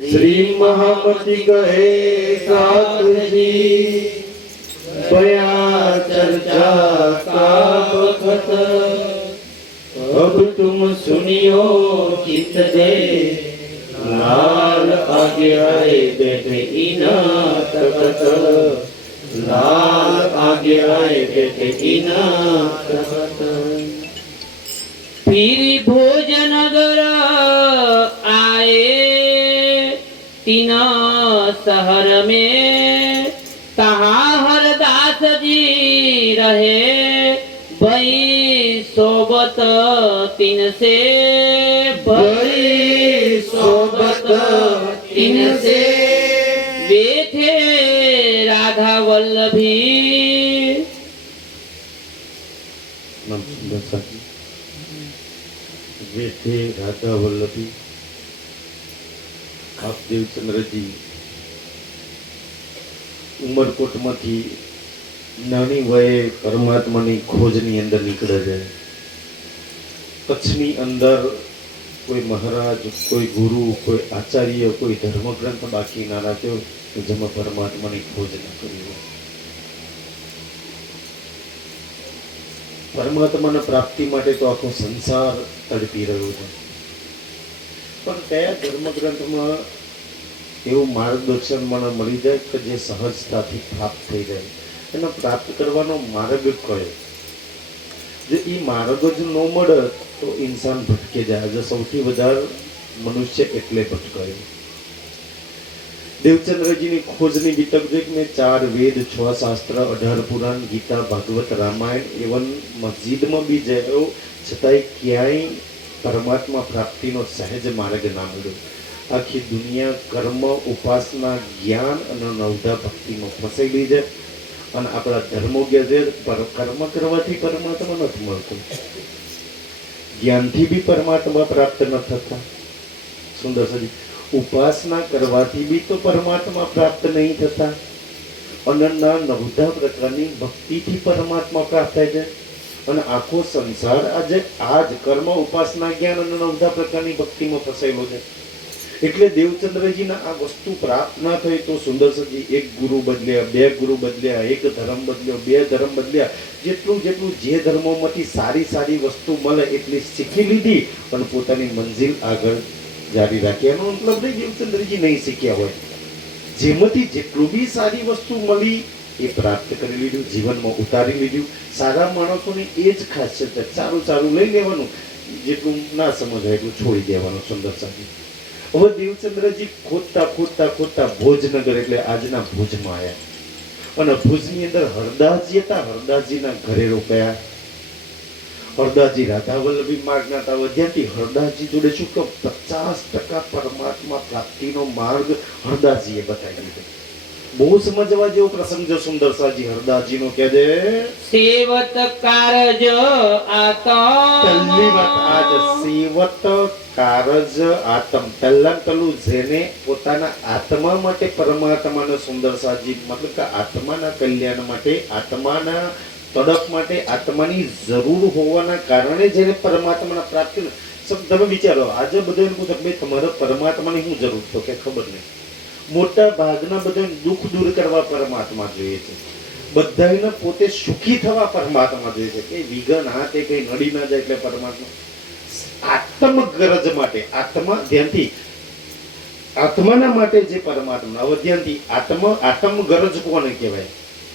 श्री महामति कहे शास्त्र जी बया चर्चा का वक्त अब तुम सुनियो चित दे लाल आगे आए बैठे इना तखत लाल आगे आए बैठे इना तखत फिर भोजन दर आए तीन शहर में तहाँ हरदास जी रहे भई सोबत तीन से भई सोबत तीन से वे थे राधा वल्लभी वे थे राधा वल्लभी आप देवचंद्रजी ઉમરકોટમાંથી નાની વયે પરમાત્માની ખોજની અંદર નીકળે છે. કચ્છની અંદર કોઈ મહારાજ, કોઈ ગુરુ, કોઈ આચાર્ય, કોઈ ધર્મગ્રંથ બાકી ના રાખ્યો કે જેમાં પરમાત્માની ખોજ ન કરી હોય. પરમાત્માના પ્રાપ્તિ માટે તો આખો સંસાર તડપી રહ્યો છે, પણ કયા ધર્મગ્રંથમાં એવું માર્ગદર્શન મને મળી જાય કે જે સહજતાથી પ્રાપ્ત થઈ જાય? એને પ્રાપ્ત કરવાનો માર્ગ કયો? જો એ માર્ગ જ ન મળે તો ઇન્સાન ભટકે જાય. આજે સૌથી વધારે મનુષ્ય એટલે ભટકાયો. દેવચંદ્રજીની ખોજની વિતક જોઈ કે મેં 4 વેદ, 6 શાસ્ત્ર, 18 પુરાણ, ગીતા, ભાગવત, રામાયણ, ઇવન મસ્જિદમાં બી જાય છતાંય ક્યાંય પરમાત્મા પ્રાપ્તિનો સહેજ માર્ગ ના મળ્યો. આખી દુનિયા કર્મ, ઉપાસના, જ્ઞાન અને નવધા ભક્તિમાં ફસાયેલી છે. અને આપણા ધર્મો કે છે કર્મ કરવાથી પરમાત્મા નથી મળતું, જ્ઞાનથી બી પરમાત્મા પ્રાપ્ત ન થતા. સુંદર સજી ઉપાસના કરવાથી બી તો પરમાત્મા પ્રાપ્ત નહીં થતા. અને નવધા પ્રકારની ભક્તિથી પરમાત્મા પ્રાપ્ત થાય છે. અને આખો સંસાર આજે આ જ કર્મ, ઉપાસના, જ્ઞાન અને નવધા પ્રકારની ભક્તિમાં ફસાયેલો છે. એટલે દેવચંદ્રજીના આ વસ્તુ પ્રાપ્ત ના થઈ તો સુંદરસજી એક ગુરુ બદલ્યા, 2 ગુરુ બદલ્યા, એક ધર્મ બદલ્યો, 2 ધર્મ બદલ્યા. જેટલું જે ધર્મોમાંથી સારી વસ્તુ મળે એટલી શીખી લીધી પણ પોતાની મંજિલ આગળ જારી રાખી. એનો મતલબ નહીં દેવચંદ્રજી નહીં શીખ્યા હોય. જેમાંથી જેટલું બી સારી વસ્તુ મળી એ પ્રાપ્ત કરી લીધું, જીવનમાં ઉતારી લીધું. સારા માણસોની એ જ ખાસિયત છે, સારું લઈ લેવાનું, જેટલું ના સમજાય એટલું છોડી દેવાનું. સુંદરસાજી હવે દેવચંદ્રજી ખોદતા ભોજનગર એટલે આજના ભુજમાં આવ્યા. અને ભુજની અંદર હરદાસજી હતા. હરદાસજીના ઘરે રોકાયા. હરદાસજી રાધા વલ્લભી માર્ગના હતા. જ્યાંથી હરદાસજી જોડે શું કે 50% પરમાત્મા પ્રાપ્તિનો માર્ગ હરદાસજીએ બતાવી દીધો. બહુ સમજવા જેવો પ્રસંગ છે સુંદરસાજી હરદાસજીનો. કે છે સેવત કારજ આતમ. પહેલી વાત આ છે, સેવત કારજ આતમ. પહેલું જેને પોતાના આત્મા માટે પરમાત્માને સુંદરસાજી મતલબ કે આત્માના કલ્યાણ માટે, આત્માના તડપ માટે, આત્માની જરૂર હોવાના કારણે જેને પરમાત્માના પ્રાપ્તિ. તમે વિચારો આજે બધા એમ પૂછે ભાઈ તમારે પરમાત્માની શું જરૂર? તો કે ખબર નહીં. મોટા ભાગના બધા દુઃખ દૂર કરવા પરમાત્મા જોઈએ છે. બધાને પોતે સુખી થવા પરમાત્મા જોઈએ છે. કે વિઘન હાથે કઈ નડી ના જાય એટલે પરમાત્મા. આત્મ ગરજ માટે, આત્મા ધ્યાનથી આત્માના માટે જે પરમાત્મા હવે ધ્યાનથી આત્મ ગરજ કોને કહેવાય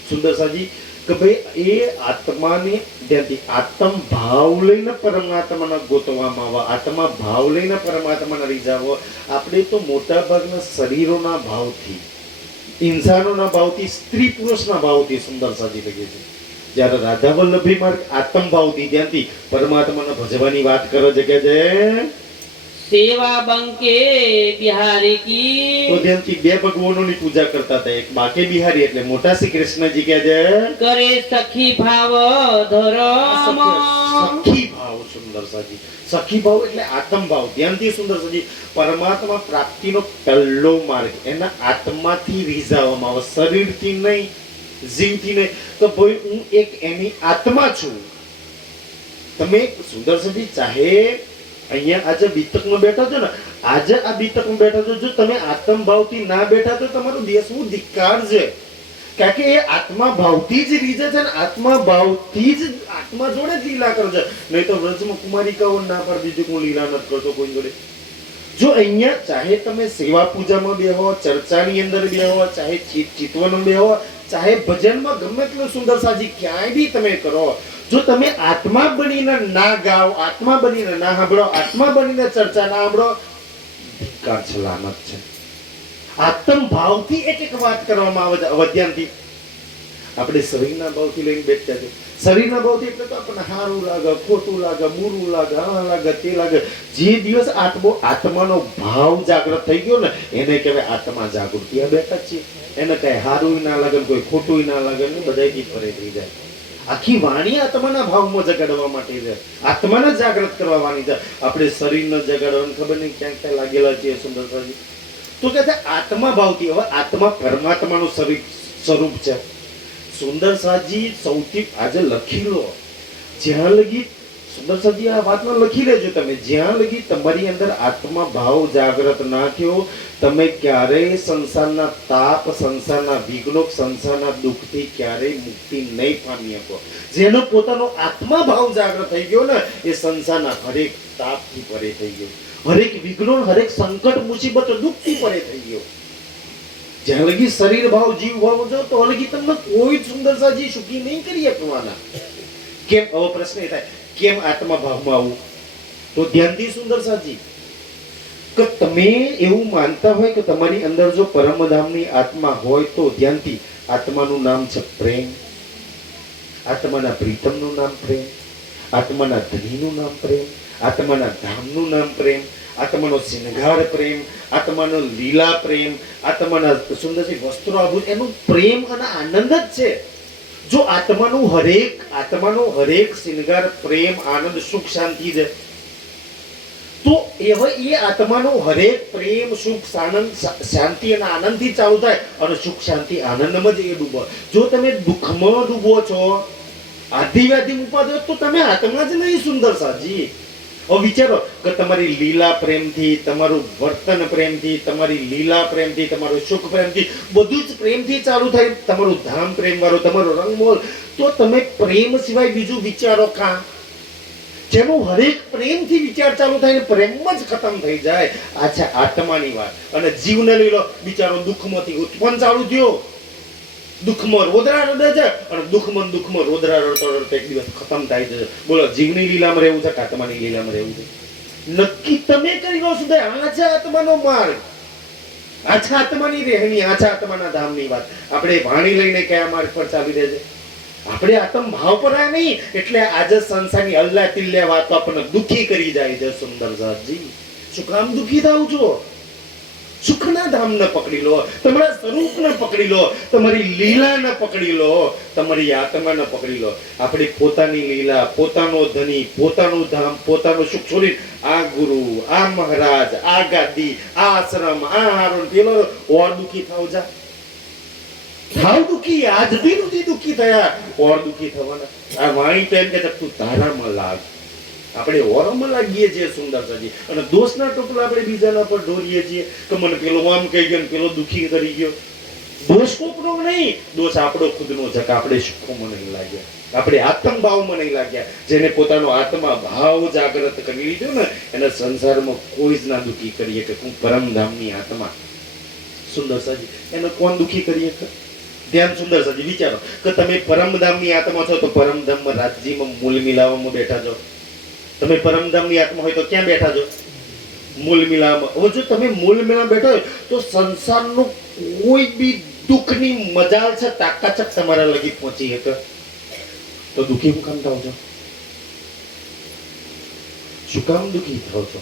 સુંદરસાજી? કે ભાઈ એ આત્માની ધ્યાનથી આત્મ ભાવ લઈને પરમાત્માને ગોતવામાં આવે, આત્મા ભાવ લઈને પરમાત્માને રીઝાવો. આપણે તો મોટા ભાગના શરીરોના ભાવથી, ઇન્સાનોના ભાવથી, સ્ત્રી પુરુષના ભાવથી સુંદરસાજી લઈએ છે. જ્યારે રાધા વલ્લભી માર્ગ આત્મ ભાવથી ધ્યાનથી પરમાત્માને ભજવાની વાત કરે છે. કે છે સેવા બંકે બિહારી કી. તો ધ્યાનથી 2 ભગવાનોની પૂજા કરતા હતા. એક બાકે બિહારી એટલે મોટા શ્રી કૃષ્ણજી કે છે કરે સખી ભાવ ધરમ. સખી ભાવ સુંદરસાજી, સખી ભાવ એટલે આત્મ ભાવ. ધ્યાનથી સુંદરસાજી પરમાત્મા પ્રાપ્તિનો પહેલો માર્ગ એના આત્માથી રીઝાવવામાં આવે, શરીરથી નહીં, જીવથી નહીં. તો ભાઈ હું એક એની આત્મા છું. તમે સુંદરસાજી ચાહે અહીંયા આજે વિતકમાં બેઠા છો ને, આજે આ બીતકમાં બેઠા છો, જો તમે આત્મભાવથી ના બેઠા તો તમારું દેશનું ધિક્કાર છે. કારણ કે એ આત્મા ભાવથી જ રીઝે છે ને આત્મા ભાવથી જ આત્મા જોડે જ લીલા કરે છે. નહીં તો વ્રજમાં કુમારિકાઓ ના પાડી દીધી હું લીલા નથી કરતો કોઈ જોડે. જો અહીંયા ચાહે તમે સેવા પૂજામાં બેહો, ચર્ચાની અંદર બેહો, ચાહે ચિત્વમાં બેહો, ચાહે ભજનમાં, ગમે એટલું સુંદર સાજી ક્યાંય બી તમે કરો, જો તમે આત્મા બનીને ના ગાઓ, આત્મા બનીને ના સાંભળો, આત્મા બનીને ચર્ચા ના સાંભળો, ધિક્કાર છે, લાનત છે. આત્મ ભાવથી એક વાત કરવામાં આવે છે. અવધ્યાનથી આપણે શરીરના ભાવથી લઈને બેઠા છે. શરીરના ભાવથી એટલે તો આપણને સારું લાગે, ખોટું લાગે, બુરું લાગે, આ લાગે, તે લાગે. જે દિવસ આત્માનો ભાવ જાગૃત થઈ ગયો ને એને કહેવાય આત્મા જાગૃતિ. આ બેઠા છીએ એને કઈ સારું ના લાગે, કોઈ ખોટું ના લાગે, ને બધાથી પરે થઈ જાય. આખી વાણી આત્માના ભાવમાં જગાડવા માટે છે, આત્માને જાગૃત કરવાની છે. આપણે શરીરને જગાડવાની ખબર નહીં ક્યાં ક્યાં લાગેલા છીએ સુંદરતાજી. તો કે આત્મા ભાવથી, હવે આત્મા પરમાત્માનું સ્વરૂપ છે. સુંદર સાજી સૌથી આજે લખી લો, જ્યાં લગી સુંદર સાજી આ વાતમાં લખી લેજો તમે, જ્યાં લગી તમારી અંદર આત્મા ભાવ જાગૃત ના થયો, તમે ક્યારેય સંસારના તાપ, સંસારના વિઘ્નો, સંસારના દુઃખથી ક્યારેય મુક્તિ નહીં પામી શકો. જેનો પોતાનો આત્મા ભાવ જાગૃત થઈ ગયો ને એ સંસારના હરેક તાપથી પરે થઈ ગયો, હરેક વિઘ્નો, હરેક સંકટ, મુસીબત, દુઃખથી પરે થઈ ગયો. જ્યાં લગી શરીર ભાવ, જીવ ભાવ જો તો લગી તમને કોઈ સુંદર સાજી સુખી નહીં કરી શકવાના. કેમ? હવે પ્રશ્ન એ થાય કેમ આત્મા ભાવમાં આવું? તો ધ્યાનથી સુંદર સાજી કે તમે એવું માનતા હોય કે તમારી અંદર જો પરમધામની આત્મા હોય તો ધ્યાનથી, આત્માનું નામ છે પ્રેમ, આત્માના પ્રીતમનું નામ પ્રેમ, આત્માના ધણીનું નામ પ્રેમ, આત્માના ધામનું નામ પ્રેમ, આત્માનો શિંગાર પ્રેમ, આત્માનો લીલા પ્રેમ, આત્માના સુંદરથી વસ્ત્રો આભૂષણ, એનું પ્રેમ અને આનંદ જ છે. જો આત્માનો હરેક શિંગાર, પ્રેમ, આનંદ, સુખ, શાંતિ છે, તો એ આત્માનો હરેક પ્રેમ, સુખ, શાંતિ અને આનંદથી ચાલુ થાય અને સુખ, શાંતિ, આનંદમાં જ એ ડૂબો. જો તમે દુઃખમાં ડૂબો છો, આધિવ્યાધિ ઉપાદો, તો તમે આત્મા જ નહીં સુંદર સાજી. હવે વિચારો કે તમારી લીલા પ્રેમથી, તમારું વર્તન પ્રેમથી, તમારી લીલા પ્રેમથી, તમારું સુખ પ્રેમથી, બધું જ પ્રેમથી ચાલુ થાય, તમારું ધામ પ્રેમ વાળું, તમારો રંગમોલ, તો તમે પ્રેમ સિવાય બીજું વિચારો કાં? જેનું હરેક પ્રેમથી વિચાર ચાલુ થાય ને પ્રેમ જ ખતમ થઈ જાય. આ છે આત્માની વાત. અને જીવને લઈ લો, બિચારો દુઃખમાંથી ઉત્પન્ન ચાલુ થયો, દુઃખમાં રોદરા રડે છે અને દુઃખમાં રોદરા રડતો રડતો એક દિવસ ખતમ થાય છે. બોલો જીવની લીલામાં રહેવું છે કે આત્માની લીલામાં રહેવું છે? નક્કી તમે કરી લો સુધી. આ છે આત્માનો માર્ગ, આ છે આત્માની રહેણી, આ છે આત્માના ધામની વાત. આપણે વાણી લઈને કયા માર્ગ પર ચાલી રહે છે? આપણે આત્મ ભાવ પર આ નહીં, એટલે આજે સંસારની અલ્લા તિલ્લા વાતો આપણને દુઃખી કરી જાય છે. સુંદર સાજી શું કામ દુઃખી થાવ છો? સુખના ધામને પકડી લો, તમારા સ્વરૂપને પકડી લો, તમારી લીલાને પકડી લો, તમારી આત્માને પકડી લો. આપણે પોતાની લીલા, પોતાનો ધની, પોતાનું ધામ, પોતાનું સુખ છોડી આ ગુરુ, આ મહારાજ, આ ગાદી, આ આશ્રમ, આ હારણ, પેલો ઓર દુઃખી થાવ જા. થાવ દુઃખી, આજ બી નથી દુઃખી થયા, ઓર દુઃખી થવાના. આ વાણી તો એમ કે તું તારામાં લાગ. આપણે ઓરમાં લાગીએ છીએ સુંદર સાજી, અને દોષના ટોપલા આપણે બીજાના પર ઢોરીએ છીએ કે મને પેલો આમ કહી ગયો, પેલો દુઃખી કરી ગયો. દોષ કોકનો નહીં, દોષ આપણો ખુદનો છે કે આપણે સુખોમાં નહીં લાગ્યા, આપણે આત્મ ભાવમાં નહીં લાગ્યા. જેને પોતાનો આત્મા ભાવ જાગૃત કરી લીધો ને એને સંસારમાં કોઈ જ ના દુઃખી કરીએ કે હું પરમધામની આત્મા. સુંદર સાજી એને કોણ દુઃખી કરીએ? ધ્યાન સુંદર સાજી વિચારો કે તમે પરમધામની આત્મા છો તો પરમધામમાં રાજ્યમાં મૂલ મિલાવવામાં બેઠા છો. તમે પરમધામની આત્મા હોય તો ક્યાં બેઠા છો? મૂલ મિલાવવામાં. હવે જો તમે મૂલ મિલાવવામાં બેઠા હોય તો સંસારનું કોઈ બી દુઃખની મજાલ છે, તાકાત છે તમારા લગી પહોંચી શકે, તો દુઃખી હું કામ થાવ છો? શું કામ દુઃખી થાવ છો?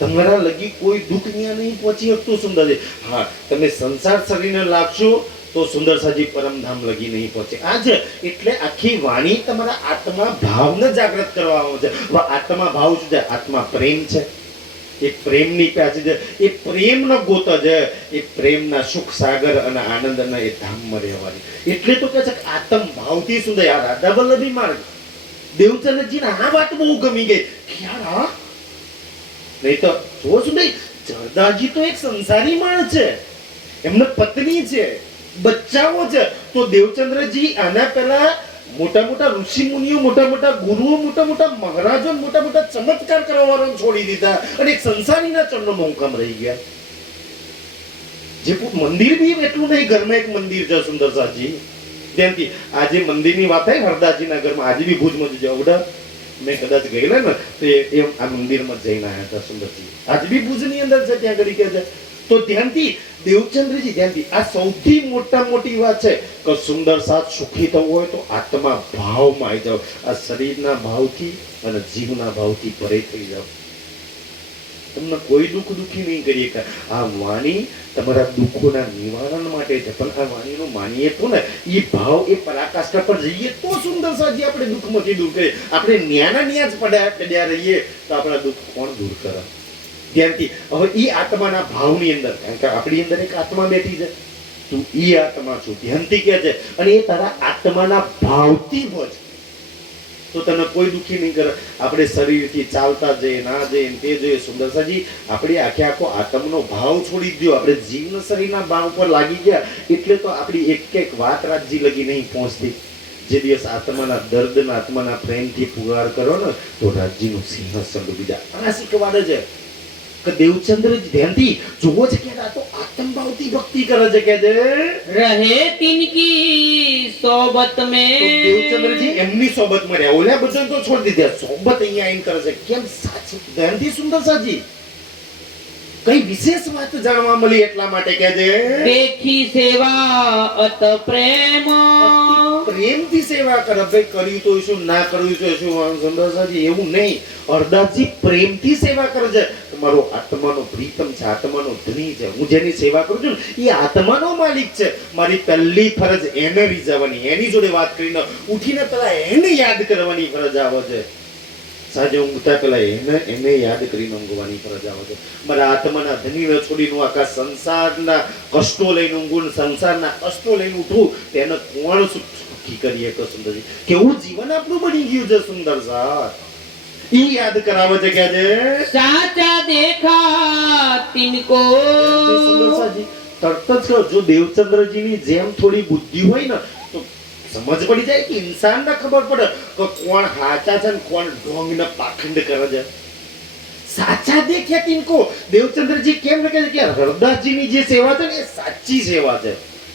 તમારા લગી કોઈ દુઃખ ત્યાં નહીં પહોંચી શકતું. સુંદર છે હા, તમે સંસાર શરીરને લાગશો તો સુંદર સાજી પરમધામ લગી નહીં પહોંચે. આ છે એટલે આખી વાણી તમારા આત્મા ભાવને જાગૃત કરવામાં છે. આત્મા ભાવ શું છે? આત્મા પ્રેમ છે. એ પ્રેમની પાસે છે, એ પ્રેમનો ગોત છે, એ પ્રેમના સુખ સાગર અને આનંદના એ ધામમાં રહેવાની. એટલે તો કહે છે કે આત્મ ભાવથી શું થાય? આ રાધા વલ્લભી માર્ગ દેવચંદ્રજીને આ વાત બહુ ગમી ગઈ. ખ્યાલ હા નહીં તો જો શું નહીં જરદાજી તો એક સંસારી માણસ છે, એમને પત્ની છે, બચ્ચાઓ છે, તો દેવચંદ્રજી આના પહેલા મોટા મોટા ઋષિ મુનિઓ, મોટા મોટા ગુરુઓ, મોટા મોટા મહારાજો, મોટા મોટા ચમત્કાર કરવાવાળાને છોડી દીધા અને એક સંસારીના ચરણોમાં હુકમ રહી ગયા. જે મંદિર બી એટલું નહીં, ઘરમાં એક મંદિર છે સુંદરસાજી. ત્યાંથી આજે મંદિરની વાત થાય હરદાસજીના ઘરમાં, આજે બી ભુજમાં જવડા મેં કદાચ ગયેલા ને તો એ આ મંદિરમાં જઈને આવ્યા હતા સુંદરજી. આજે બી ભુજની અંદર છે, ત્યાં આગળ કે છે. તો ધ્યાનથી દેવચંદ્રજી, ધ્યાનથી આ સૌથી મોટી વાત છે કે સુંદર સાથ સુખી થવું હોય તો આત્મા ભાવમાં આવી જાવ. આ શરીરના ભાવથી અને જીવના ભાવથી પરે થઈ જાવ. તમને કોઈ દુઃખી નહીં કરીએ કે આ વાણી તમારા દુઃખોના નિવારણ માટે છે, પણ આ વાણીનું માનીએ તો ને એ ભાવ એ પરાકાષ્ઠા પર જઈએ તો સુંદર સાજી આપણે દુઃખમાંથી દૂર કરીએ. આપણે ન્યાના ન્યા જ પડ્યા રહીએ તો આપણા દુઃખ કોણ દૂર કરે? ધ્યાનથી હવે એ આત્માના ભાવની અંદર, કારણ કે આપણી અંદર એક આત્મા બેઠી છે, તું એ આત્મા છું, ધ્યાનથી કે છે, અને એ તારા આત્માના ભાવથી ભજ તો તને કોઈ દુઃખી નહીં કરે. આપણે શરીરથી ચાલતા જઈએ, ના જઈએ, તે જોઈએ સુંદરસાજી, આપણે આખો આત્મનો ભાવ છોડી દો. આપણે જીવન શરીરના ભાવ પર લાગી ગયા એટલે તો આપણી એક વાત રાજજી લગી નહીં પહોંચતી. જે દિવસ આત્માના દર્દના, આત્માના પ્રેમથી પુકાર કરો ને તો રાજ્યનું સિંહાસન ડૂબી જાય. આ શીખવાડે છે કે દેવચંદ્ર ધ્યાનથી જોવો છે કે આ તો આત્મભાવથી ભક્તિ કરે છે કે રહે तिनकी सोबत में. દેવચંદ્રજી એમની સોબતમાં રહ્યા, ઓલા બધા તો છોડી દીધા, સોબત અહીંયા આવીને કરે છે. કેમ? સાચું ધ્યાનથી સુંદર સાજી કઈ વિશેષ વાત જાણવા મળી એટલા માટે કે देखी सेवा अत प्रेम. પ્રેમથી સેવા કરે. ભાઈ કર્યું તો શું, ના કર્યું તો શું, સુંદરસાજી એવું નહીં. હરદાસજી પ્રેમથી સેવા કરે છે. તમારો આત્માનો પ્રીતમ છે, આત્માનો ધણી છે. હું જેની સેવા કરું છું ને એ આત્માનો માલિક છે. મારી પહેલી ફરજ એને રીઝવવાની, એની જોડે વાત કરીને ઉઠીને પેલા એને યાદ કરવાની ફરજ આવે છે. સાંજે ઊંઘતા પેલા એને યાદ કરીને ઊંઘવાની ફરજ આવે છે. મારા આત્માના ધણીને છોડીને આખા સંસારના કષ્ટો લઈને ઊંઘું, સંસારના કષ્ટો લઈને ઉઠું, તેને કોણ સુખી કરીએ કે સુંદરજી? કેવું જીવન આપણું બની ગયું છે સુંદર સાથ. ઈ યાદ કરાવે છે કે साचा देखा तिनको. સુંદરસાજી તરત જ કહો, જો દેવચંદ્રજીની જેમ થોડી બુદ્ધિ હોય ને તો સમજ પડી જાય કે ઇન્સાનને ખબર પડે કે કોણ સાચા છે ને કોણ ઢોંગ ને પાખંડ કરે છે. સાચા દેખ્યા તિनको. દેવચંદ્રજી કેમ કહે છે કે હરદાસજીની જે સેવા છે ને એ સાચી સેવા છે,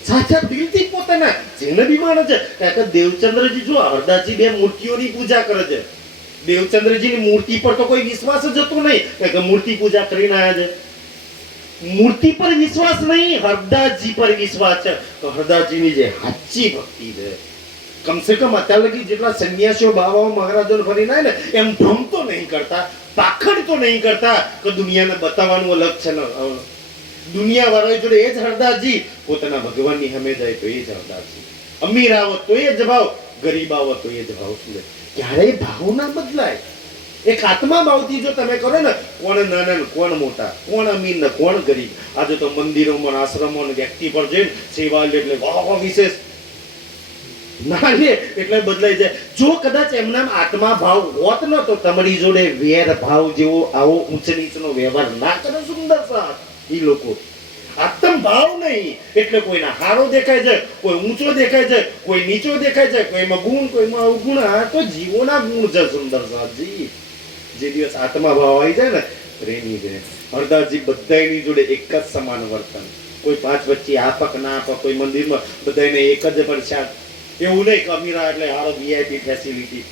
સાચા દિલથી પોતાના જેને બી માને છે. કારણ કે દેવચંદ્રજી જો હરદાસજી બે મૂર્તિઓની પૂજા કરે છે. દેવચંદ્રજીની મૂર્તિ પર તો કોઈ વિશ્વાસ જ હતો નહીં, કારણ કે મૂર્તિ પૂજા કરીને આવ્યા છે. મૂર્તિ પર વિશ્વાસ નહીં, હરદાસજી પર વિશ્વાસ છે. તો હરદાસજીની જે સાચી ભક્તિ છે, કમસે કમ અત્યાર લગી જેટલા સંન્યાસીઓ, બાવાઓ, મહારાજો ફરીને આવે ને એમ ઢોંગ તો નહીં કરતા, પાખંડ તો નહીં કરતા કે દુનિયાને બતાવવાનું અલગ છે ને. દુનિયા વાળા જોડે એ જ હરદાસજી, પોતાના ભગવાનની સામે જાય તો એ જ હરદાસજી. અમીર આવત તો એ જ ભાવ, ગરીબ આવત તો એ જ ભાવ. શું ક્યારેય ભાવ ના બદલાય. એક આત્મા ભાવથી જો તમે કરો ને, કોણ નાના ને કોણ મોટા, કોણ અમીર ને કોણ ગરીબ. આજે તો મંદિરોમાં, આશ્રમોમાં વ્યક્તિ પર જઈને સેવા એટલે વાહ વિશેષ ના લે એટલે બદલાઈ જાય. જો કદાચ એમના આત્મા ભાવ હોત ને તો તમારી જોડે વેર ભાવ જેવો આવો ઊંચ નીચનો વ્યવહાર ના કરે સુંદર સાથ. એ લોકો આત્મ ભાવ નહીં એટલે કોઈના હારો દેખાય છે, કોઈ ઊંચો દેખાય છે, કોઈ નીચો દેખાય છે, કોઈમાં ગુણ, કોઈમાં અવગુણ. આ તો જીવોના ગુણ છે સુંદર સાથજી. જે દિવસ આત્મા ભાવ આવી જાય ને પ્રેમી છે. હરદાસજી બધાની જોડે એક જ સમાન વર્તન, કોઈ પાંચ વચ્ચે આપક ના આપક, કોઈ મંદિરમાં બધાને એક જ પ્રસાદ. એવું નહીં કે અમીરા એટલે હારો વીઆઈપી ફેસિલિટી.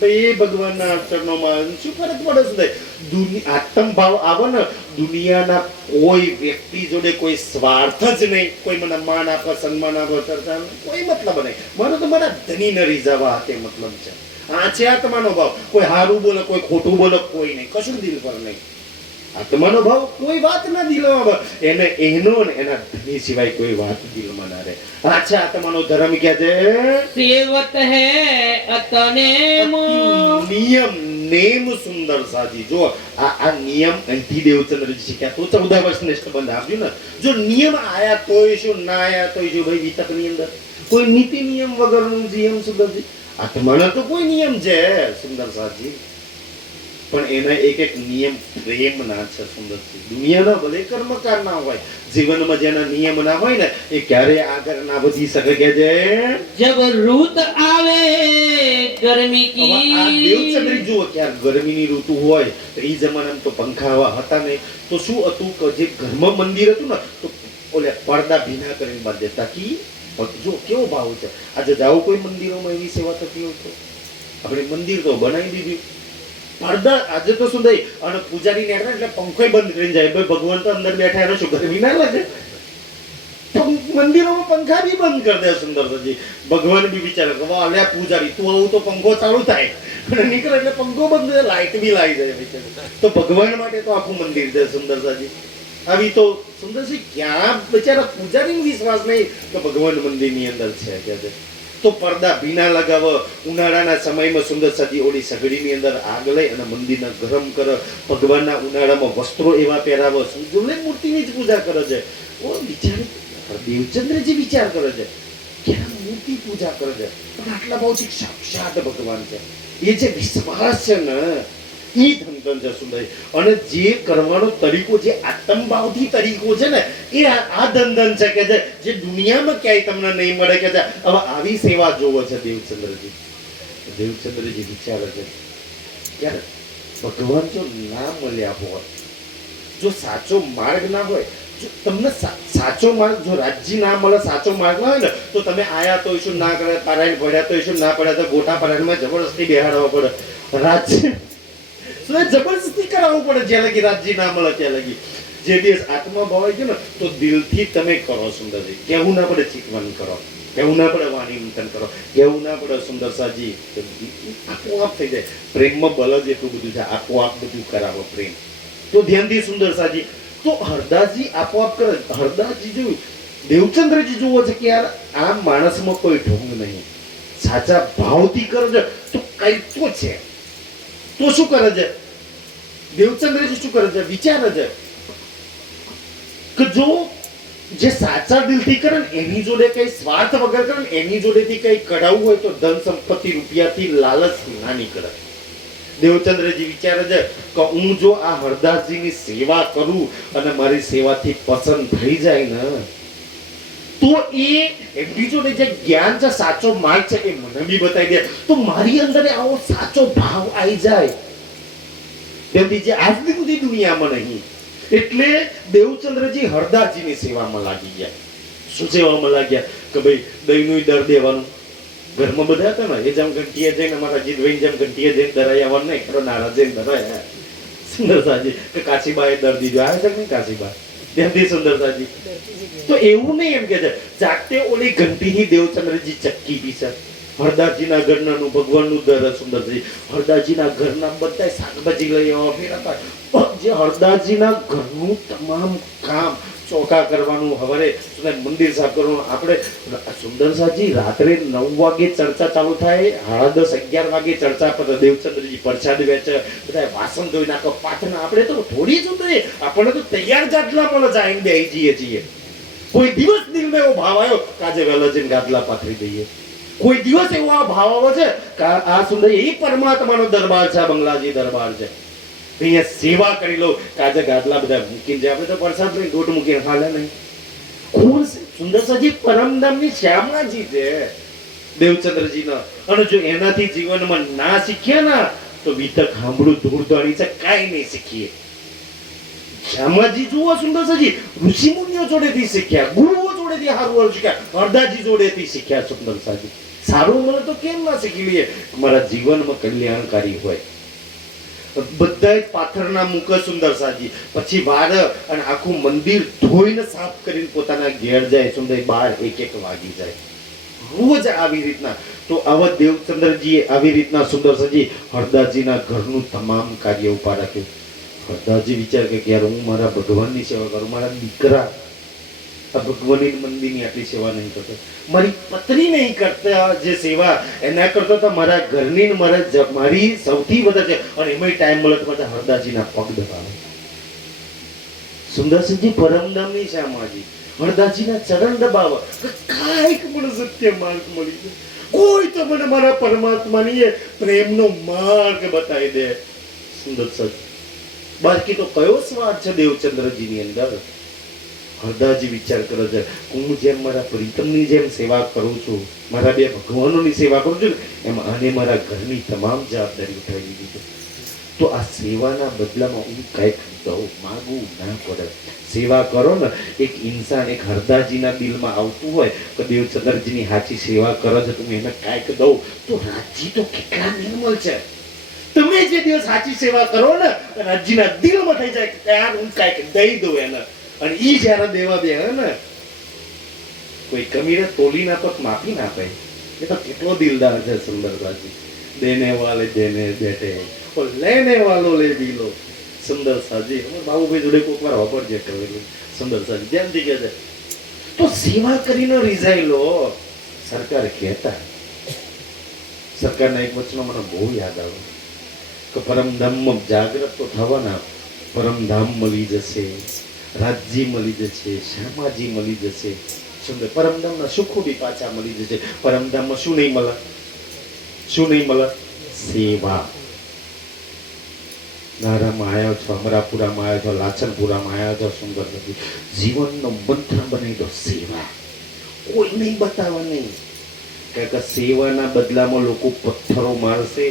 ભાઈ એ ભગવાનના ચરણોમાં શું ફરક પડે છે? આત્મ ભાવ આવે ને, દુનિયાના કોઈ વ્યક્તિ જોડે કોઈ સ્વાર્થ જ નહીં. કોઈ મને માન આપે, સન્માન આપે, ચર્ચા, કોઈ મતલબ નહીં. મારો તો મારા ધણીને રીઝવવા તે મતલબ છે. આ છે આત્માનો ભાવ. કોઈ હારું બોલે, કોઈ ખોટું બોલે, કોઈ નહીં, કશું દિલ પર નહીં. આત્માનો ભાવ કોઈ વાત ના દિલમાં, એને એનો ને એના ધણી સિવાય કોઈ વાત દિલમાં ના રહે. આ છે આત્માનો ધર્મ. ક્યાં છે? सेवत है अतनेम. નિયમ, નેમ સુંદર સાજી. જો આ નિયમ અહીંથી દેવચંદ્રજી શીખ્યા તો 14 વર્ષ નેસ્ટ બંધ આપ્યું ને. જો નિયમ આયા તોય શું, ના આયા તોય શું. ભાઈ વિતક ની અંદર કોઈ નીતિ નિયમ વગરનું જીવન સુંદરજી. આત્માનો તો કોઈ નિયમ છે સુંદર સાજી. પણ એના એક એક નિયમ પ્રેમના છે સુંદરજી. દુનિયાના ભલે કર્મકાર ના હોય, જીવનમાં જેના નિયમ ના હોય ને એ ક્યારેય આગળ ના વધી શકે. કે છે जब रुत आवे गर्मी હવે આ की દેવચંદ્રી જુઓ, ક્યાર ગરમીની ઋતુ હોય તો એ જમાનામાં તો પંખા હવા હતા ને, તો શું હતું કે જે ઘરમાં મંદિર હતું ને તો ઓલે પડદા ભીના કરીને બાંધી દેતા. કી જો કેવો ભાવ છે. આજે જાઓ કોઈ મંદિરોમાં એવી સેવા થતી હોય તો આપણે મંદિર તો બનાવી દીધું પડદા. આજે તો શું થઈ અને પૂજારી ને એટલે પંખો બંધ કરીને જાય. ભાઈ ભગવાન તો અંદર બેઠા, એને શું ગરમી ના લાગે? મંદિરોમાં પંખા બી બંધ કરી દે સુંદરજી. ભગવાન બી વિચારે કે વાહ અલ્યા પૂજારી તું આવું તો પંખો ચાલુ થાય અને નીકળે એટલે પંખો બંધ થાય, લાઈટ બી લાગી જાય બિચારી. તો ભગવાન માટે તો આખું મંદિર છે સુંદરજી. આવી તો સુંદરજી ક્યાં બિચારા પૂજારી વિશ્વાસ નહીં તો ભગવાન મંદિરની અંદર છે કે છે. તો પડદા ભીના લગાવ. ઉનાળાના સમયમાં સુંદરજી ઓલી સગડીની અંદર આગ લઈ અને મંદિરને ગરમ કરે. ભગવાનના ઉનાળામાં વસ્ત્રો એવા પહેરાવો. સૂર્યને મૂર્તિની જ પૂજા કરે છે. ઓ બિચારી દેવચંદ્રજી વિચાર કરે છે કે આ મૂર્તિ પૂજા કરે છે પણ આટલા ભાવથી સાક્ષાત ભગવાન છે. એ જે વિશ્વાસ છે ને એ ધનધન છે સુંદર. અને જે કરવાનો તરીકો, જે આત્મભાવથી તરીકો છે ને એ આ ધનધન છે કે જે દુનિયામાં ક્યાંય તમને નહીં મળે કે છે. હવે આવી સેવા જોવો છે દેવચંદ્રજી. દેવચંદ્રજી વિચારે છે યાર ભગવાન જો ના મળ્યા હોય, જો સાચો માર્ગ ના હોય, જો તમને સાચો માર્ગ, જો રાજ્ય ના મળે, સાચો માર્ગ ના હોય ને તો તમે આયા તો ઈશું ના કરે, પારાયણ ભર્યા તો ઈશું ના પડ્યા તો ગોટા પારાયણમાં જબરદસ્તી બેહાડવા પડે. રાજ્ય જબરદસ્તી કરાવવું પડે જ્યાં લગી રાજ્ય ના મળે ત્યાં લગી. જે દિવસ આત્મા ભવાઈ ગયો ને તો દિલથી તમે કરો સુંદરજી. કેવું ના પડે ચિતવન કરો, કેવું ના પડે વાણી મંથન કરો, કેવું ના પડે સુંદર સાજી. આપોઆપ થઈ જાય. પ્રેમમાં બળ જ એટલું બધું છે, આપોઆપ બધું કરાવો પ્રેમ. તો ધ્યાનથી સુંદર સાજી. તો હરદાસજી આપોઆપ કરે. હરદાસજી જોયું, દેવચંદ્રજી જોવો છે કે યાર આ માણસમાં કોઈ ઢોંગ નહીં, સાચા ભાવથી કરે છે તો કઈ તો છે. તો શું કરે છે દેવચંદ્રજી? શું કરે છે? વિચારે છે કે જો જે સાચા દિલથી કરે ને એની જોડે કઈ સ્વાર્થ વગર કરે ને એની જોડેથી કઈ કઢાવવું હોય તો ધન સંપત્તિ રૂપિયાથી લાલચ ના નીકળે. દેવચંદ્રજી વિચારે છે કે હું જો આ હરદાસજીની સેવા કરું અને મારી સેવાથી પસંદ થઈ જાય ને તો એમની જોડે જે જ્ઞાન છે, સાચો માર્ગ છે એ મને બી બતાવી દે તો મારી અંદર આવો સાચો ભાવ આવી જાય. તેથી જે આજની બધી દુનિયામાં નહીં. એટલે દેવચંદ્રજી હરદાસજીની સેવામાં લાગી ગયા. શું સેવામાં લાગ્યા કે ભાઈ દહીંનું દર દેવાનું. ઘરમાં બધા હતા ને એ જેમ ઘંટીએ જઈને અમારા જીતભાઈ જેમ ઘંટીએ જઈને દરાઈ આવવાનું નહીં, ખરો નારાજ જઈને દરાય. સુંદરસાજી કે કાશીબાએ દર દીધો આવે છે કે નહીં કાશીબા ત્યાંથી સુંદરસાજી. તો એવું નહીં એમ કે છે જાતે ઓલી ઘંટીની દેવચંદ્રજી ચક્કી પીસે. હરદાસજીના ઘરનાનું ભગવાનનું દર સુંદરજી. હરદાસજીના ઘરના બધા શાકભાજી લઈ આવવા ફેરતા. જે હરદાસજીના ઘરનું તમામ કામ, ચોખા કરવાનું, હવારે મંદિર સાફ કરવાનું. આપણે સુંદરસાજી રાત્રે 9 વાગે ચર્ચા ચાલુ થાય, 10:30 11 વાગે ચર્ચા પર દેવચંદ્રજી પ્રસાદ વેચે, બધા વાસણ ધોઈ નાખો, પાથરના. આપણે તો થોડી જ ઉતરે, આપણને તો તૈયાર ગાદલા મળે જાય બેહી જઈએ છીએ. કોઈ દિવસ દિલમાં એવો ભાવ આવ્યો કે આજે વહેલા જઈને ગાદલા પાથરી દઈએ? કોઈ દિવસ એવો આ ભાવ આવે છે કે આ સુંદર એ પરમાત્માનો દરબાર છે, બંગલાજી દરબાર છે, અહીંયા સેવા કરી લો કે આજે ગાદલા બધા મૂકીને જાય. આપણે તો પ્રસાદ લઈને ગોટ મૂકીને હાલે નહીં. કોણ સુંદરસાજી? પરમધામની શ્યામાજી છે દેવચંદ્રજીના. અને જો એનાથી જીવનમાં ના શીખ્યા ના તો વિતક સાંભળું ધૂળધાણી છે, કાંઈ નહીં શીખીએ. શ્યામાજી જુઓ સુંદરસાજી ઋષિ મુનિઓ જોડેથી શીખ્યા, ગુરુઓ જોડેથી સારું શીખ્યા, હરદાસજી જોડેથી શીખ્યા સુંદરસાજી. સારું મળે તો કેમ ના શીખી લઈએ? મારા જીવનમાં કલ્યાણકારી હોય. બધા જ પાથરના મુખ સુંદરસાજી. પછી વાર અને આખું મંદિર ધોઈને સાફ કરીને પોતાના ઘેર જાય. સુંદર 12-1 વાગી જાય રોજ આવી રીતના. તો આવા દેવચંદ્રજીએ આવી રીતના સુંદરસાજી હરદાસજીના ઘરનું તમામ કાર્ય ઉભા રાખ્યું. હરદાસજી વિચાર કે યાર હું મારા ભગવાનની સેવા કરું, મારા દીકરા આ ભગવાનની મંદિરની આટલી સેવા નહીં કરતો, મારી પત્ની નહીં કરતા જે સેવા એના કરતો તો મારા ઘરની મારી સૌથી વધારે છે. અને એમાં ટાઈમ મળે તો પાછા હરદાસજીના પગ દબાવે. સુંદરસિંહજી પરમધામની શ્યામાજી હરદાસજીના ચરણ દબાવે કે કાંઈક મને સત્ય માર્ગ મળી જાય, કોઈ તો મને મારા પરમાત્માની પ્રેમનો માર્ગ બતાવી દે. સુંદર સજ બાકી તો કયો સ્વાર્થ છે દેવચંદ્રજીની અંદર? હરદાજી વિચાર કરે છે, હું જેમ મારા પ્રીતમની જેમ સેવા કરું છું, મારા બે ભગવાનોની સેવા કરું છું ને, એમ આને મારા ઘરની તમામ જવાબદારી ઉઠાવી દીધી. તો આ સેવાના બદલામાં હું કંઈક દઉં, માગવું ના પડે. સેવા કરો ને, એક ઇન્સાન, એક હરદાજીના દિલમાં આવતું હોય કે દેવચંદ્રજીની સાચી સેવા કરે છે તો હું એને કાંઈક દઉં, તો રાજી તો કેટલા નિર્મળ છે. તમે જે દિવસ સાચી સેવા કરો ને, રાજીના દિલમાં થઈ જાય કે યાર હું કાંઈક દઈ દઉં એને. અને ઈ જયારે દેવા દે ને, કોઈ કમીને તોલી ના તો માફી ના પાય. એ તો કેટલો દિલદાર છે સુંદરસાજી. દેને વાલે દેને બેઠે, और लेने वालों ले भी लो. सुंदर साजी बाबूभाई जोड़े कोक વાર વાપરજે કહેલું સુંદર સાજી ધ્યાનથી કહે છે. તો સેવા કરીને રીઝાઈ લો. સરકાર કહેતા, સરકારના એક વચનો મને બહુ યાદ આવે કે પરમધામમાં જાગ્રત તો થવાના, પરમધામ મળી જશે, રાજજી મળી જશે, શ્યામાજી મળી જશે, સુંદર પરમધામના સુખો બી પાછા મળી જશે. પરમધામમાં શું નહીં મળે? શું નહીં મળે? સેવા. નારામાં આવ્યો છો, અમરાપુરામાં આવ્યો છો, લાચનપુરામાં આવ્યો છો, સુંદર નથી. જીવનનો મંત્ર બનાવી દો સેવા. કોઈ નહીં બતાવવા નહીં. કારણ કે સેવાના બદલામાં લોકો પથ્થરો મારશે,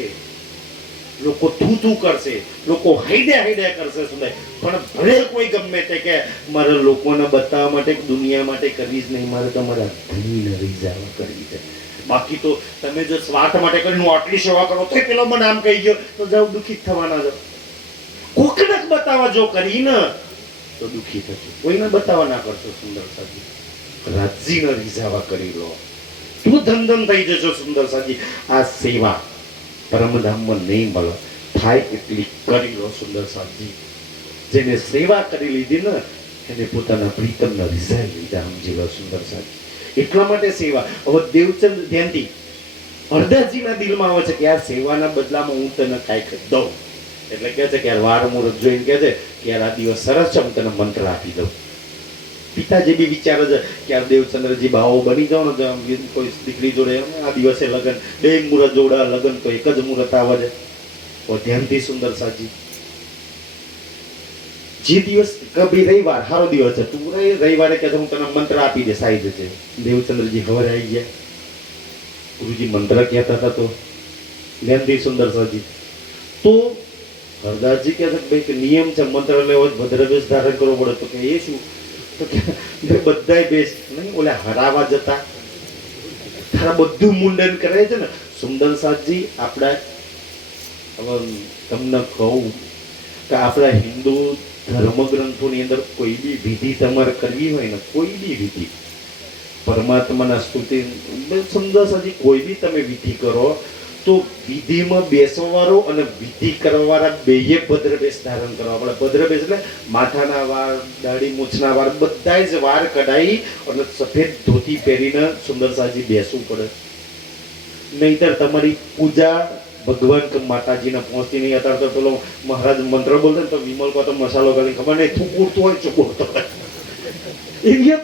લોકો થૂ કરશે, લોકો હાઈડ્યા કરશે. સુંદર પણ ભલે કોઈ ગમે તે કે મારે લોકોને બતાવવા માટે, દુનિયા માટે કરવી જ નહીં, મારે તમારા ધણીને રીઝાવા કરવી છે. બાકી તો તમે જો સ્વાર્થ માટે કરીને હું આટલી સેવા કરો તો પેલો મને આમ કહી ગયો તો જાવ દુઃખી થવાના છો. કોકને બતાવવા જો કરીને તો દુઃખી થશે. કોઈને બતાવવા ના કરશો સુંદર સાજી. રાજીને રીઝાવા કરી લો, તું ધન થઈ જશો સુંદર સાજી. આ સેવા પરમધામમાં નહીં મળે, થાય એટલી કરી લો સુંદર સાજી. જેને સેવા કરી લીધી ને એને પોતાના પ્રીતમને રીઝાઈ લીધા, સમજી લો સુંદર સાજી. એટલા માટે સેવા. હવે દેવચંદ ધ્યાનથી હરદાસજીના દિલમાં આવે છે કે યાર સેવાના બદલામાં હું તને કાંઈક દઉં. એટલે કહે છે કે યાર વાર મુહૂર્ત જોઈને કહે છે કે યાર આ દિવસ સરસ છે, હું તને મંત્ર આપી દઉં. પિતાજી બી વિચારે છે કે યાર દેવચંદ્રજી બાવો બની જાઓ ને, કોઈ દીકરી જોડે આ દિવસે લગ્ન, બે મુહૂર્ત જોડા લગ્ન તો એક જ મુહૂર્ત આવે છે. ધ્યાનથી સુંદર સાજી, જે દિવસ કભી રવિવાર સારો દિવસ છે, તું રવિવારે કે હું તને મંત્ર આપી દે સાઈ જશે. દેવચંદ્રજી ખબર આવી ગયા, ગુરુજી મંત્ર કહેતા હતા. તો ધ્યાનથી સુંદર સાજી. તો હરદાસજી કહે છે ભાઈ કે નિયમ છે, મંત્ર લેવો જ ભદ્રવેશ ધારણ કરવો પડે. તો કે એ શું? તો કે બધાય બેસ નહીં, ઓલા હરાવા જતા તારા બધું મુંડન કરે છે ને સુંદર સાજી. આપણા હવે તમને કહું કે આપણા હિન્દુ ધર્મગ્રંથોની અંદર કોઈ બી વિધિ તમારે કરવી હોય ને, કોઈ બી વિધિ પરમાત્માના સ્તુતિ સુંદર સાજી, કોઈ બી તમે વિધિ કરો તો વિધિમાં બેસવાવાળો અને વિધિ કરવાવાળા બેય ભદ્રવેશ ધારણ કરવા પડે. ભદ્રવેશ એટલે માથાના વાળ, દાઢી મૂછના વાળ, બધા જ વાળ કઢાઈ અને સફેદ ધોતી પહેરીને સુંદર સાજી બેસવું પડે. નહીતર તમારી પૂજા ભગવાન કે માતાજીને પહોંચતી નહીં. અત્યારે તો પેલો મહારાજ મંત્ર બોલતો ને તો વિમલ કો તો મસાલો કરી ખબર નહીં થૂકુરતો હોય ચૂકુરતો હોય. એવી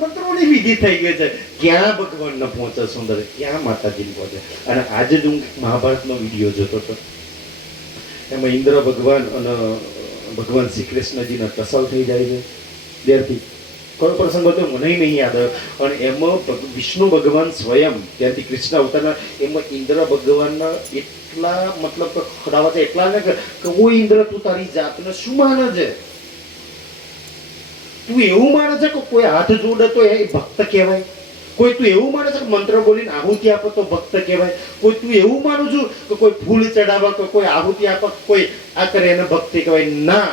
મંત્રોની વિધિ થઈ ગઈ છે. ક્યાં ભગવાનને પહોંચે સુંદર, ક્યાં માતાજીને પહોંચે. અને આજે જ હું મહાભારતનો વિડીયો જોતો હતો, એમાં ઇન્દ્ર ભગવાન અને ભગવાન શ્રી કૃષ્ણજીના ટસલ થઈ જાય છે. ત્યારથી કયો પ્રસંગ હતો મને નહીં યાદ આવ્યો. અને એમાં વિષ્ણુ ભગવાન સ્વયં ત્યાંથી કૃષ્ણ અવતારના, એમાં ઇન્દ્ર ભગવાનના એટલા મતલબ ખડાવા છે, એટલા ને કે ઓ ઇન્દ્ર તું તારી જાતને શું માને છે? તું એવું માને છે કે કોઈ હાથ જોડે તો એ ભક્ત કહેવાય? કોઈ તું એવું માને છે કે મંત્ર બોલીને આહુતિ આપે તો ભક્ત કહેવાય? કોઈ તું એવું માનું છું કે કોઈ ફૂલ ચડાવે કે કોઈ આહુતિ આપે કોઈ આ કરે એને ભક્તિ કહેવાય? ના.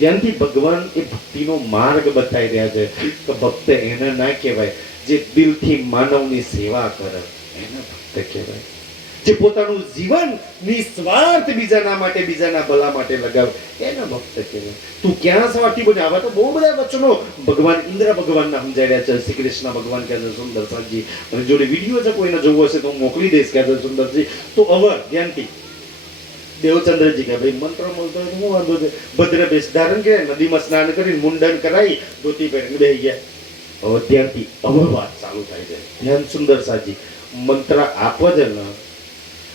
જ્યાંથી ભગવાન એ ભક્તિનો માર્ગ બતાવી રહ્યા છે કે ભક્ત એને ના કહેવાય, જે દિલથી માનવની સેવા કરે એને ભક્ત કહેવાય. જે પોતાનું જીવન નિસ્વાર્થ બીજાના માટે, બીજાના ભલા માટે લગાવે એને ભક્ત કહેવાય. તું ક્યાં સ્વાર્થી બને? આવા તો બહુ બધા વચનો ભગવાન ઇન્દ્ર ભગવાનના સમજાઈ રહ્યા છે. શ્રી કૃષ્ણ ભગવાન કહે છે સુંદર સાજી, અને જોડે વિડીયો છે કોઈને જોવો હશે તો હું મોકલી દઈશ કહે છે સુંદરજી. તો હવે ધ્યાનથી દેવચંદ્રજી કે ભાઈ મંત્ર મળતો હોય શું વાંધો છે? ભદ્રવેશ ધારણ કરે, નદીમાં સ્નાન કરીને મુંડન કરાવી, ધોતી પહેરીને બેસી ગયા. હવે ત્યાંથી હવે વાત ચાલુ થાય છે. ધ્યાન સુંદર સાજી મંત્ર આપો છે ને,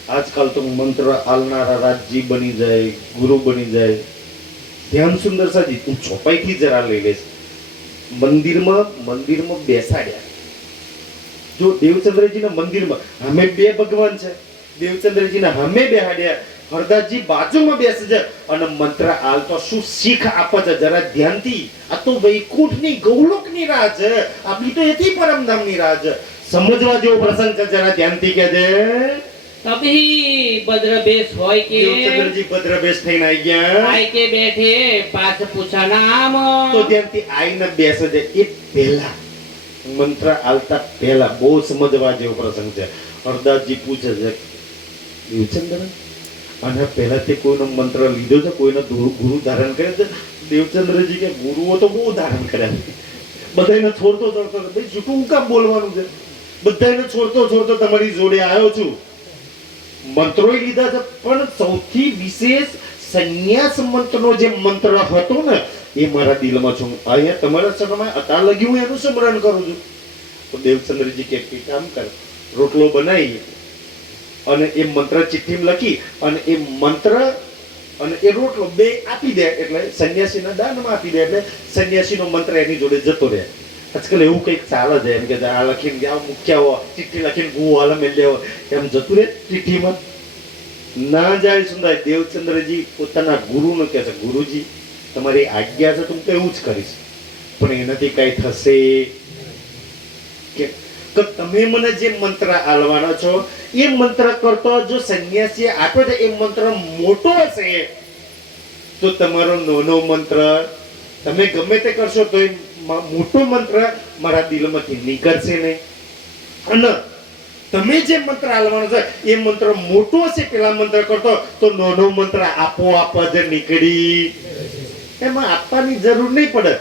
આજકાલ તો મંત્ર આલનારા રાજજી બની જાય, ગુરુ બની જાય. ધ્યાન સુંદર સાજી તું ચોપાઈથી જરા લઈ લેશ. મંદિરમાં બેસાડ્યા. જો દેવચંદ્રજીના મંદિરમાં અમે બે ભગવાન છે, દેવચંદ્રજીના અમે બેહાડ્યા, હરદાસજી બાજુમાં બેસે છે અને મંત્ર આલતો શું શીખ આપે છે જરા ધ્યાનથી. આ તો વૈકુંઠની ગૌલોકની રાહ છે, આપણી તો એથી પરમધામની રાહ છે. સમજવા જેવો પ્રસંગ છે, જરા ધ્યાનથી કહેજે. तभी भद्र बेस होय के દેવચંદ્રજી ભદ્રભેસ થઈને આવી ગયા. आय के बैठे पास पूछा नाम તો ધ્યાનથી આઈને બેસે છે. એ પહેલા મંત્ર આલતા પહેલા બહુ સમજવા જેવો પ્રસંગ છે. હરદાસજી પૂછે છે, દેવચંદ્ર અને પહેલા તે કોઈનો મંત્ર લીધો છે, કોઈનો ગુરુ ધારણ કર્યો છે? દેવચંદ્રજી કે ગુરુઓ તો બહુ ધારણ કર્યા છે, બધાને છોડતો ભાઈ જૂઠું કામ બોલવાનું છે, બધાને છોડતો તમારી જોડે આવ્યો છું. મંત્રોય લીધા છે પણ સૌથી વિશેષ સંન્યાસ મંત્રનો જે મંત્ર હતો ને એ મારા દિલમાં છું. અહીંયા તમારા શરણમાં અત્યાર લગી હું એનું સ્મરણ કરું છું. તો દેવચંદ્રજી કે કામ કર, રોટલો બનાવી અને એ મંત્ર ચિઠ્ઠીમાં લખી અને એ મંત્ર અને એ રોટલો બે આપી દે એટલે સંન્યાસીના દાનમાં આપી દે એટલે સંન્યાસીનો મંત્ર એની જોડે જતો રહે. આજકાલ એવું કંઈક ચાલે છે એમ કે આ લખીને ગયા મૂક્યા હો, ચિઠ્ઠી લખીને ગુવો હાલ મેળ લેવો એમ જતું રહે ચિઠ્ઠીમાં ના જાય. સુંદર દેવચંદ્રજી પોતાના ગુરુને કહે છે, ગુરુજી તમારી આજ્ઞા છે તો હું તો એવું જ કરીશ, પણ એનાથી કઈ થશે કે તો તમે મને જે મંત્ર આલવાના છો એ મંત્ર કરતો જો સંન્યાસી આપ્યો છે એ મંત્ર મોટો હશે તો તમારો નાનો મંત્ર તમે ગમે તે કરશો તો એ મોટો મંત્ર મારા દિલમાંથી નીકળશે નહીં. અને તમે જે મંત્ર આલવાનો છે એ મંત્ર મોટો હશે પેલા મંત્ર કરતો તો નાનો મંત્ર આપોઆપ જ નીકળી, એમાં આપવાની જરૂર નહીં પડે.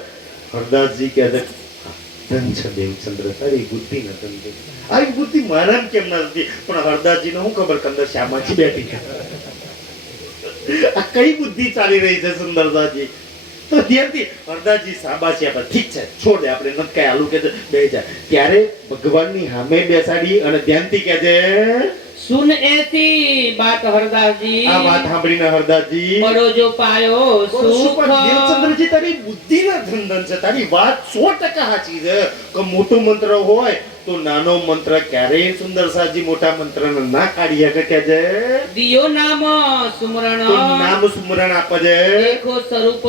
હરદાસજી કહે છે, ધન છે દેવચંદ્ર, તારી બુદ્ધિ ન ધન છે. આવી બુદ્ધિ મારા કેમ નથી, પણ હરદાસજીને હું ખબર કંદર શ્યામાજી બેઠી છે, આ કઈ બુદ્ધિ ચાલી રહી છે સુંદરદાસજી. તો ધ્યાનથી હરદાસજી સાબાસી આપે, ઠીક છે છોડ દે, આપણે નથી કઈ આલુ કે બે જાય. ત્યારે ભગવાનની સામે બેસાડી અને ધ્યાનથી કહે છે, सुन ऐसी बात हरदास जी આ વાત સાંભળીને હરદાસજી बड़ो जो पायो सुख દેવચંદ્રજી તારી બુદ્ધિ ના ધંધન છે, તારી વાત 100% સાચી છે કે મોટો મંત્ર હોય તો નાનો મંત્ર ક્યારેય સુંદરસાજી મોટા મંત્ર ના કાઢી શકે કે છે दियो नाम सुमरण તો નામ સ્મરણ આપે છે. देखो स्वरूप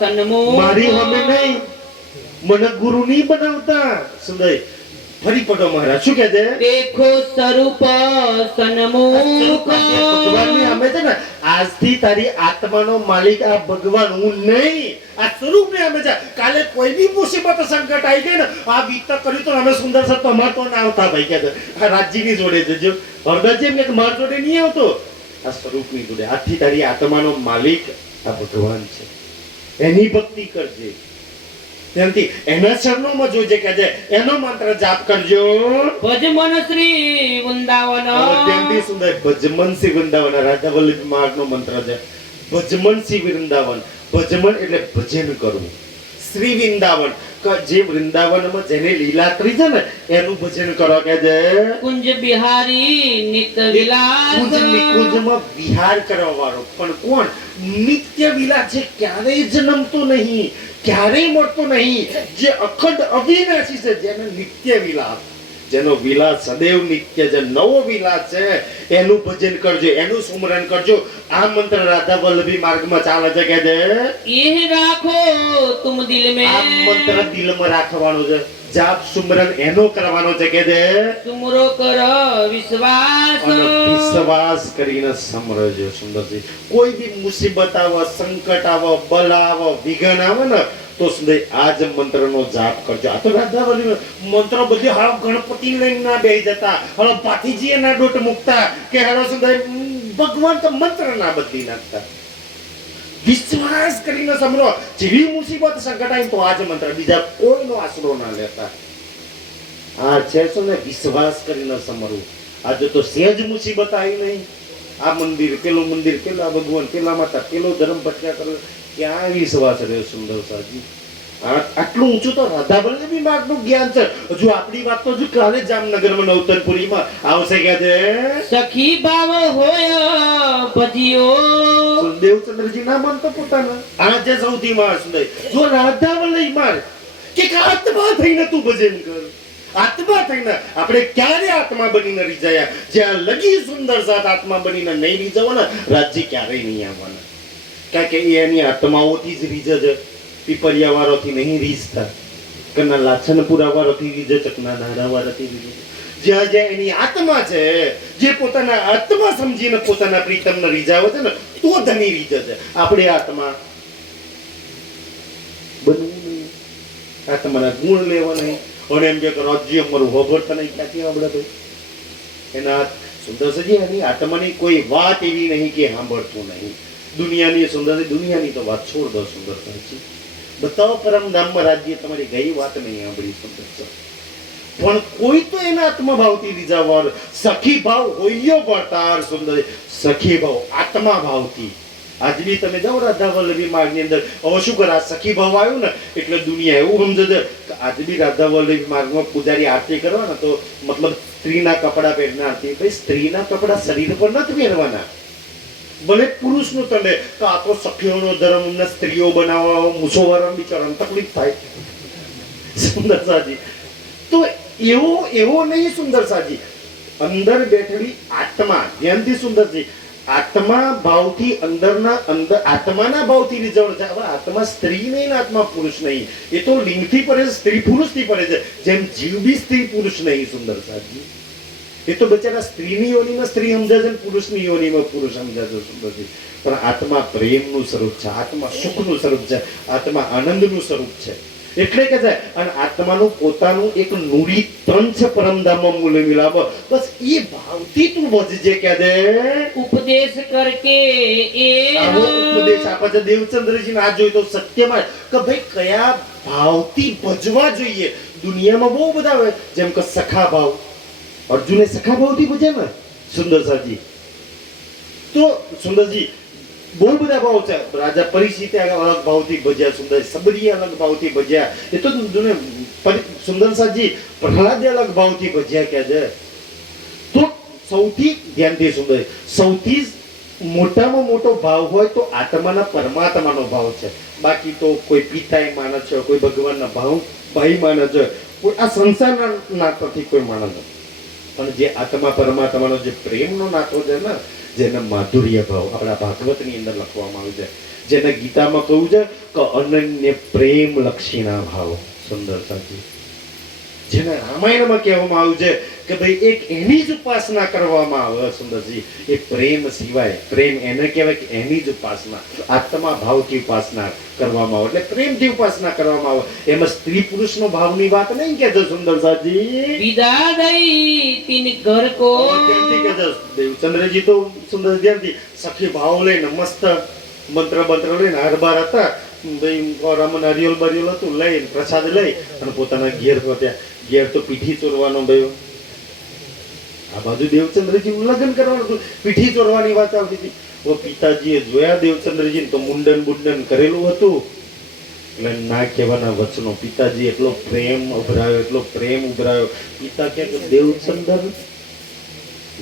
सन्मुख મારી હમે નહીં, મને ગુરુ નહીં બનાવતા. સુંદર ફરી પડો મહારાજ શું કહે છે? देखो स्वरूप सन्मुख ભગવાનની અમે છે ને આજથી તારી આત્માનો માલિક આ ભગવાન હું નહીં, આ સ્વરૂપ ને અમે છે. કાલે કોઈ બી મુસીબત સંકટ આવી ગઈ ને આ વિત કર્યું તો અમે સુંદર સર તમાર તો ના આવતા ભાઈ કે આ રાજ્યની જોડે છે. જો હરદાસજી એમ કે માર જોડે નહીં આવતો, આ સ્વરૂપની જોડે. આજથી તારી આત્માનો માલિક આ ભગવાન છે, એની ભક્તિ કરજે. ત્યાંથી એના ચરણોમાં જોજે કે છે એનો મંત્ર જાપ કરજો. ભજ મન શ્રી વૃંદાવન ત્યાંથી સુંદર ભજમન શ્રી વૃંદાવન રાધા વલ્લભ માર્ગનો મંત્ર છે. ભજમન શ્રી વૃંદાવન, ભજમન એટલે ભજન કરવું. શ્રી વૃંદાવન જે વૃંદાવનમાં જેને લીલા કરી છે ને એનું ભજન કરો કે છે કુંજ બિહારી નિત્ય વિલાસ કુંજમાં વિહાર કરવા વાળો. પણ કોણ? નિત્ય વિલાસ છે, ક્યારેય જન્મતો નહીં, ક્યારેય મળતો નહીં, જે અખંડ અવિનાશી છે, જેને નિત્ય વિલાસ, જેનો વિલાસ સદૈવ નિત્ય છે, નવો વિલાસ છે, એનું ભજન કરજો, એનું સ્મરણ કરજો. આ મંત્ર રાધા વલ્લભી માર્ગમાં ચાલે છે કે છે ये રાખો तुम दिल में આ મંત્ર દિલમાં રાખવાનો છે, જાપ સુમરણ એનો કરવાનો છે કે છે तुमरो कर विश्वास અને વિશ્વાસ કરીને સમરજો. સુંદરજી કોઈ બી મુસીબત આવે, સંકટ આવે, બલ આવે, વિઘ્ન આવે ને તો સુંદર આ જ મંત્રનો જાપ કરજો. આ તો રાધાવલી મંત્ર બધી હાલ ગણપતિ લઈને ના બેહી જતા, હાલો પાથીજીએ ના ડોટ મૂકતા કે હાલો સુંદર ભગવાન તો મંત્ર ના બદલી નાખતા. વિશ્વાસ કરીને સમરો. જેવી મુસીબત સંકટ આવી તો આ જ મંત્ર, બીજા કોઈનો આશરો ના લેતા. આ છે શું ને વિશ્વાસ કરીને સમરવું. આજે તો સહેજ મુસીબત આવી નહીં, આ મંદિર પેલું મંદિર પેલા ભગવાન પેલા માતા પેલો ધર્મ ભટક્યા કરે, ક્યાં વિશ્વાસ રહ્યો સુંદર સાજી? આટલું ઊંચું તો રાધા વલ્લભી માર્ગનું જ્ઞાન છે. હજુ આપણી વાત તો હજુ કાલે જામનગરમાં નવતનપુરીમાં આવશે કે છે સખી ભાવ હોય ભજીયો. દેવચંદ્રજી ના માનતો પોતાના. આ છે સૌથી મહાસુંદર. જો રાધા વલ્લભી માર્ગ કે આત્મા થઈને તું ભજન કર. આત્મા થઈને આપણે ક્યારે આત્મા બનીને રીઝાયા? જ્યાં લગી સુંદર સાથ આત્મા બનીને નહીં રીઝાવાના, રાજ્ય ક્યારેય નહીં આવવાના. કારણ કે એ એની આત્માઓથી જ રીઝે છે. પીપરિયા વાળોથી નહીં રીઝતા, કના લાછનપુરા વાળોથી રીઝે છે, કના નાડા વાળોથી રીઝે છે. જ્યાં જ્યાં એની આત્મા છે, જે પોતાના આત્મા સમજીને પોતાના પ્રીતમને રીઝાવે છે ને, તો ધની રીઝે છે. આપણે આત્મા બનવું નહીં, આત્માના ગુણ લેવા નહીં. અને એમ કે રાજ્ય અમારું હોભરતા નહીં, ક્યાંથી આવડે ભાઈ? એના સુંદરસજી એની આત્માની કોઈ વાત એવી નહીં કે સાંભળતું નહીં. દુનિયાની સુંદરસી, દુનિયાની તો વાત છોડ દો. સુંદરસજી બતાવો પરમ ધામમાં રાજ્ય, તમારી ગઈ વાત નહીં સાંભળી સુંદર. પણ કોઈ તો એના આત્મભાવથી રીઝાવવા, સખી ભાવ હોઈયો પડતાર સુંદર. સખી ભાવ આત્મા ભાવથી. આજની તમે જાઓ રાધા વલ્લભી માર્ગની અંદર, હવે શું કરે? આ સખી ભાવ આવ્યું ને એટલે દુનિયા એવું સમજે છે કે આજ બી રાધા વલ્લભી માર્ગમાં પૂજારી આરતી કરવા ને તો મતલબ સ્ત્રીના કપડા પહેરના આરતી. ભાઈ સ્ત્રીના કપડા શરીર પર નથી પહેરવાના. ભલે પુરુષનું તમે તો આ તો સખીઓનો ધર્મ, અમને સ્ત્રીઓ બનાવવા મુસોવારા બિચારાને તકલીફ થાય. સુંદર સાજી તો એવો નહીં. સુંદર સાજી અંદર બેઠેલી આત્મા ધ્યાનથી સુંદરજી આત્મા ભાવથી અંદર આત્માના ભાવથી રીઝવણ છે. હવે આત્મા સ્ત્રી નહીં, આત્મા પુરુષ નહીં. એ તો લિંગથી પડે છે, સ્ત્રી પુરુષથી પડે છે. જેમ જીવ બી સ્ત્રી પુરુષ નહીં. સુંદર સાજી એ તો બચારા સ્ત્રીની યોનિમાં સ્ત્રી સમજાય છે, પુરુષની યોનિમાં પુરુષ સમજાય છે. સુંદરજી પણ આત્મા પ્રેમનું સ્વરૂપ છે, આત્મા સુખનું સ્વરૂપ છે, આત્મા આનંદનું સ્વરૂપ છે. એટલે કે છે અને આત્માનું પોતાનું એક નૂરી તન છે પરમધામમાં મૂલ્ય મિલાવ. બસ એ ભાવથી તું વધજે કે દે. ઉપદેશ કરકે એ આવો ઉપદેશ આપે છે દેવચંદ્રજી ને. આ જોઈ તો સત્યમાં કે ભાઈ કયા ભાવથી ભજવા જોઈએ. દુનિયામાં બહુ બધા હોય, જેમ કે સખા ભાવ. અર્જુને સખા ભાવથી ભજ્યા ને સુંદર સાજી. તો સુંદરજી બહુ બધા ભાવ છે. રાજા પરીક્ષિતે અલગ ભાવથી ભજ્યા, સુંદર સબરીએ અલગ ભાવથી ભજ્યા. એ તો સુંદર સાજી પ્રહલાદે અલગ ભાવથી ભજ્યા કે છે. તો સૌથી ધ્યાનથી સુંદર, સૌથી મોટામાં મોટો ભાવ હોય તો આત્માના પરમાત્માનો ભાવ છે. બાકી તો કોઈ પિતાએ માને છે, કોઈ ભગવાનના ભાવ ભાઈ માને છે, કોઈ આ સંસારના નાતાથી કોઈ માને છે. પણ જે આત્મા પરમાત્માનો જે પ્રેમનો નાતો છે ને, જેના માધુર્ય ભાવ આપણા ભાગવતની અંદર લખવામાં આવ્યું છે, જેને ગીતામાં કહ્યું છે કે અનન્ય પ્રેમ લક્ષીના ભાવ. સુંદર સાચી જેને રામાયણમાં કહેવામાં આવ્યું છે કે ભાઈ એક એની જ ઉપાસના કરવામાં આવે. સુંદરજી એ પ્રેમ સિવાય, પ્રેમ એને કહેવાય કે એની જ ઉપાસના, આત્મા ભાવથી ઉપાસના કરવામાં આવે, એટલે પ્રેમથી ઉપાસના કરવામાં આવે. એમાં સ્ત્રી પુરુષનો ભાવની વાત નહીં કે છે. સુંદર સાજી વિદા દઈ તિન ઘર કો. ધ્યાનથી કે છે દેવચંદ્રજી તો સુંદર ધ્યાનથી સખી ભાવ લઈને મસ્ત મંત્ર લઈને હારબાર હતા. ભાઈ રામન હરિયોલ બરિયોલ હતું, લઈને પ્રસાદ લઈ અને પોતાના ઘેર પહોંચ્યા. ઘેર તો પીઠી ચોરવાનો ભાઈ, આ બાજુ દેવચંદ્રજી ઉલ્લંઘન કરવાનું હતું, પીઠી ચોરવાની વાત આવતી હતી. પિતાજીએ જોયા દેવચંદ્રજી તો મુંડન કરેલું હતું. એટલે ના કહેવાના વચનો. પિતાજી એટલો પ્રેમ ઉભરાયો. પિતા કે દેવચંદ્ર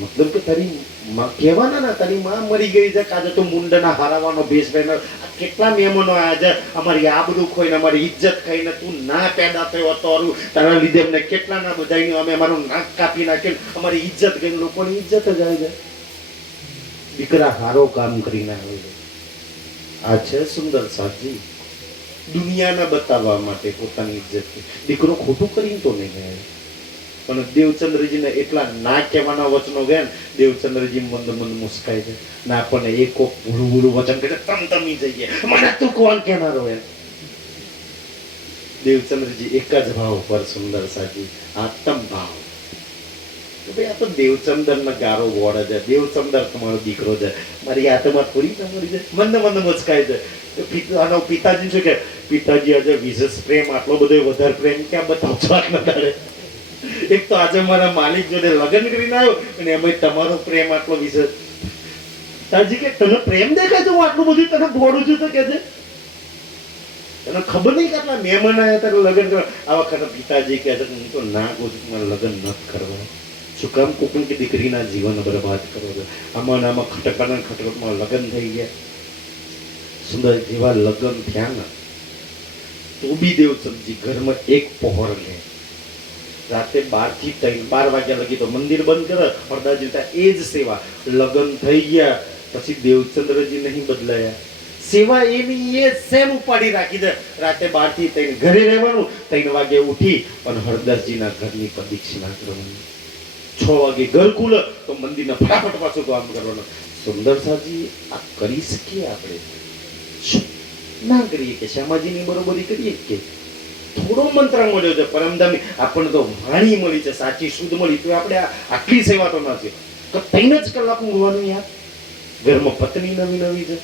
મતલબ કે તારી માં કહેવાના ના, તારી માં મરી ગઈ છે, કાજે તો મુંડના હારાવાનો ભેસ પહેરનો. કેટલા મહેમાનો આવ્યા છે, અમારી આબરૂ ખોઈને, અમારી ઇજ્જત ખાઈને તું ના પેદા થયો હતો, તારા લીધે અમને કેટલા ના બધાઈ અમે અમારું નાક કાપી નાખ્યું, અમારી ઇજ્જત ગઈ. લોકોની ઇજ્જત જ આવી જાય. દીકરા હારો કામ કરીને આવે છે. આ છે સુંદર સાજી દુનિયાને બતાવવા માટે પોતાની ઇજ્જત. દીકરો ખોટું કરીને તો નહીં ગયા, પણ દેવચંદ્રજીને એટલા ના કહેવાના વચનો ગયા ને, દેવચંદ્રજી મંદ મુસ્કાય છે. ના આપણને એક ભૂલું વચન કહે તમતમી જઈએ, મને તું કોણ કહેનારો એમ. દેવચંદ્રજી એક જ ભાવ પર સુંદર સાજી આત્મ ભાવ. ભાઈ આ તો દેવચંદ્ર ને ગારો વોડે છે. દેવચંદ્ર તમારો દીકરો છે, મારી આત્મા થોડી તમારી છે. મંદ મુસ્કાય છે. પિતાજી શું કે, પિતાજી આજે વિશેષ પ્રેમ, આટલો બધો વધારે પ્રેમ ક્યાં બતાવશો આટલા દાડે? એક તો આજે મારા માલિક જોડે લગ્ન કરીને આવ્યો અને એમાં તમારો પ્રેમ આટલો વિશેષ. તાજી કે તને પ્રેમ દેખાય છે, હું આટલું બધું તને ભોળું છું તો કે છે. એને ખબર નહીં કેટલા મહેમાન આવ્યા ત્યારે લગ્ન કરવા આ વખતે પિતાજી કહે છે કે હું તો ના કહું છું મારે લગ્ન નથી કરવા. શું કામ કોકણ કે દીકરીના જીવન બરબાદ કરો છો? આમાં ને આમાં ખટકાના ખટકમાં લગ્ન થઈ ગયા. સુંદર જેવા લગ્ન થયા ને તો બી દેવચંદજી ઘરમાં એક પહોર લે. રાતે 12 થી 12 વાગ્યા લગી તો મંદિર બંધ કરે. હરદાસજી એ જ સેવા. લગ્ન થઈ ગયા પછી દેવચંદ્રજી નહીં બદલાયા. સેવા એની એ સેમ ઉપાડી રાખી દે. રાતે 12 થી 3 ઘરે રહેવાનું. 3 વાગે ઉઠી અને હરદાસજીના ઘરની પ્રદક્ષિણા કરવાની. 6 વાગે ઘર ખુલે તો મંદિરના ફટાફટ પાછું કામ કરવાનું. સુંદર સાજી આ કરી શકીએ આપણે? ના કરીએ કે શ્યામાજીની બરોબરી કરીએ કે થોડો મંત્ર મળ્યો છે પરમધામી આપણને તો વાણી મળી છે સાચી શુદ્ધ મળી તો આપણે આટલી સેવા તો નથી તો 3 જ કલાક ઊંઘવાનું યાર. ઘરમાં પત્ની નવી નવી છે.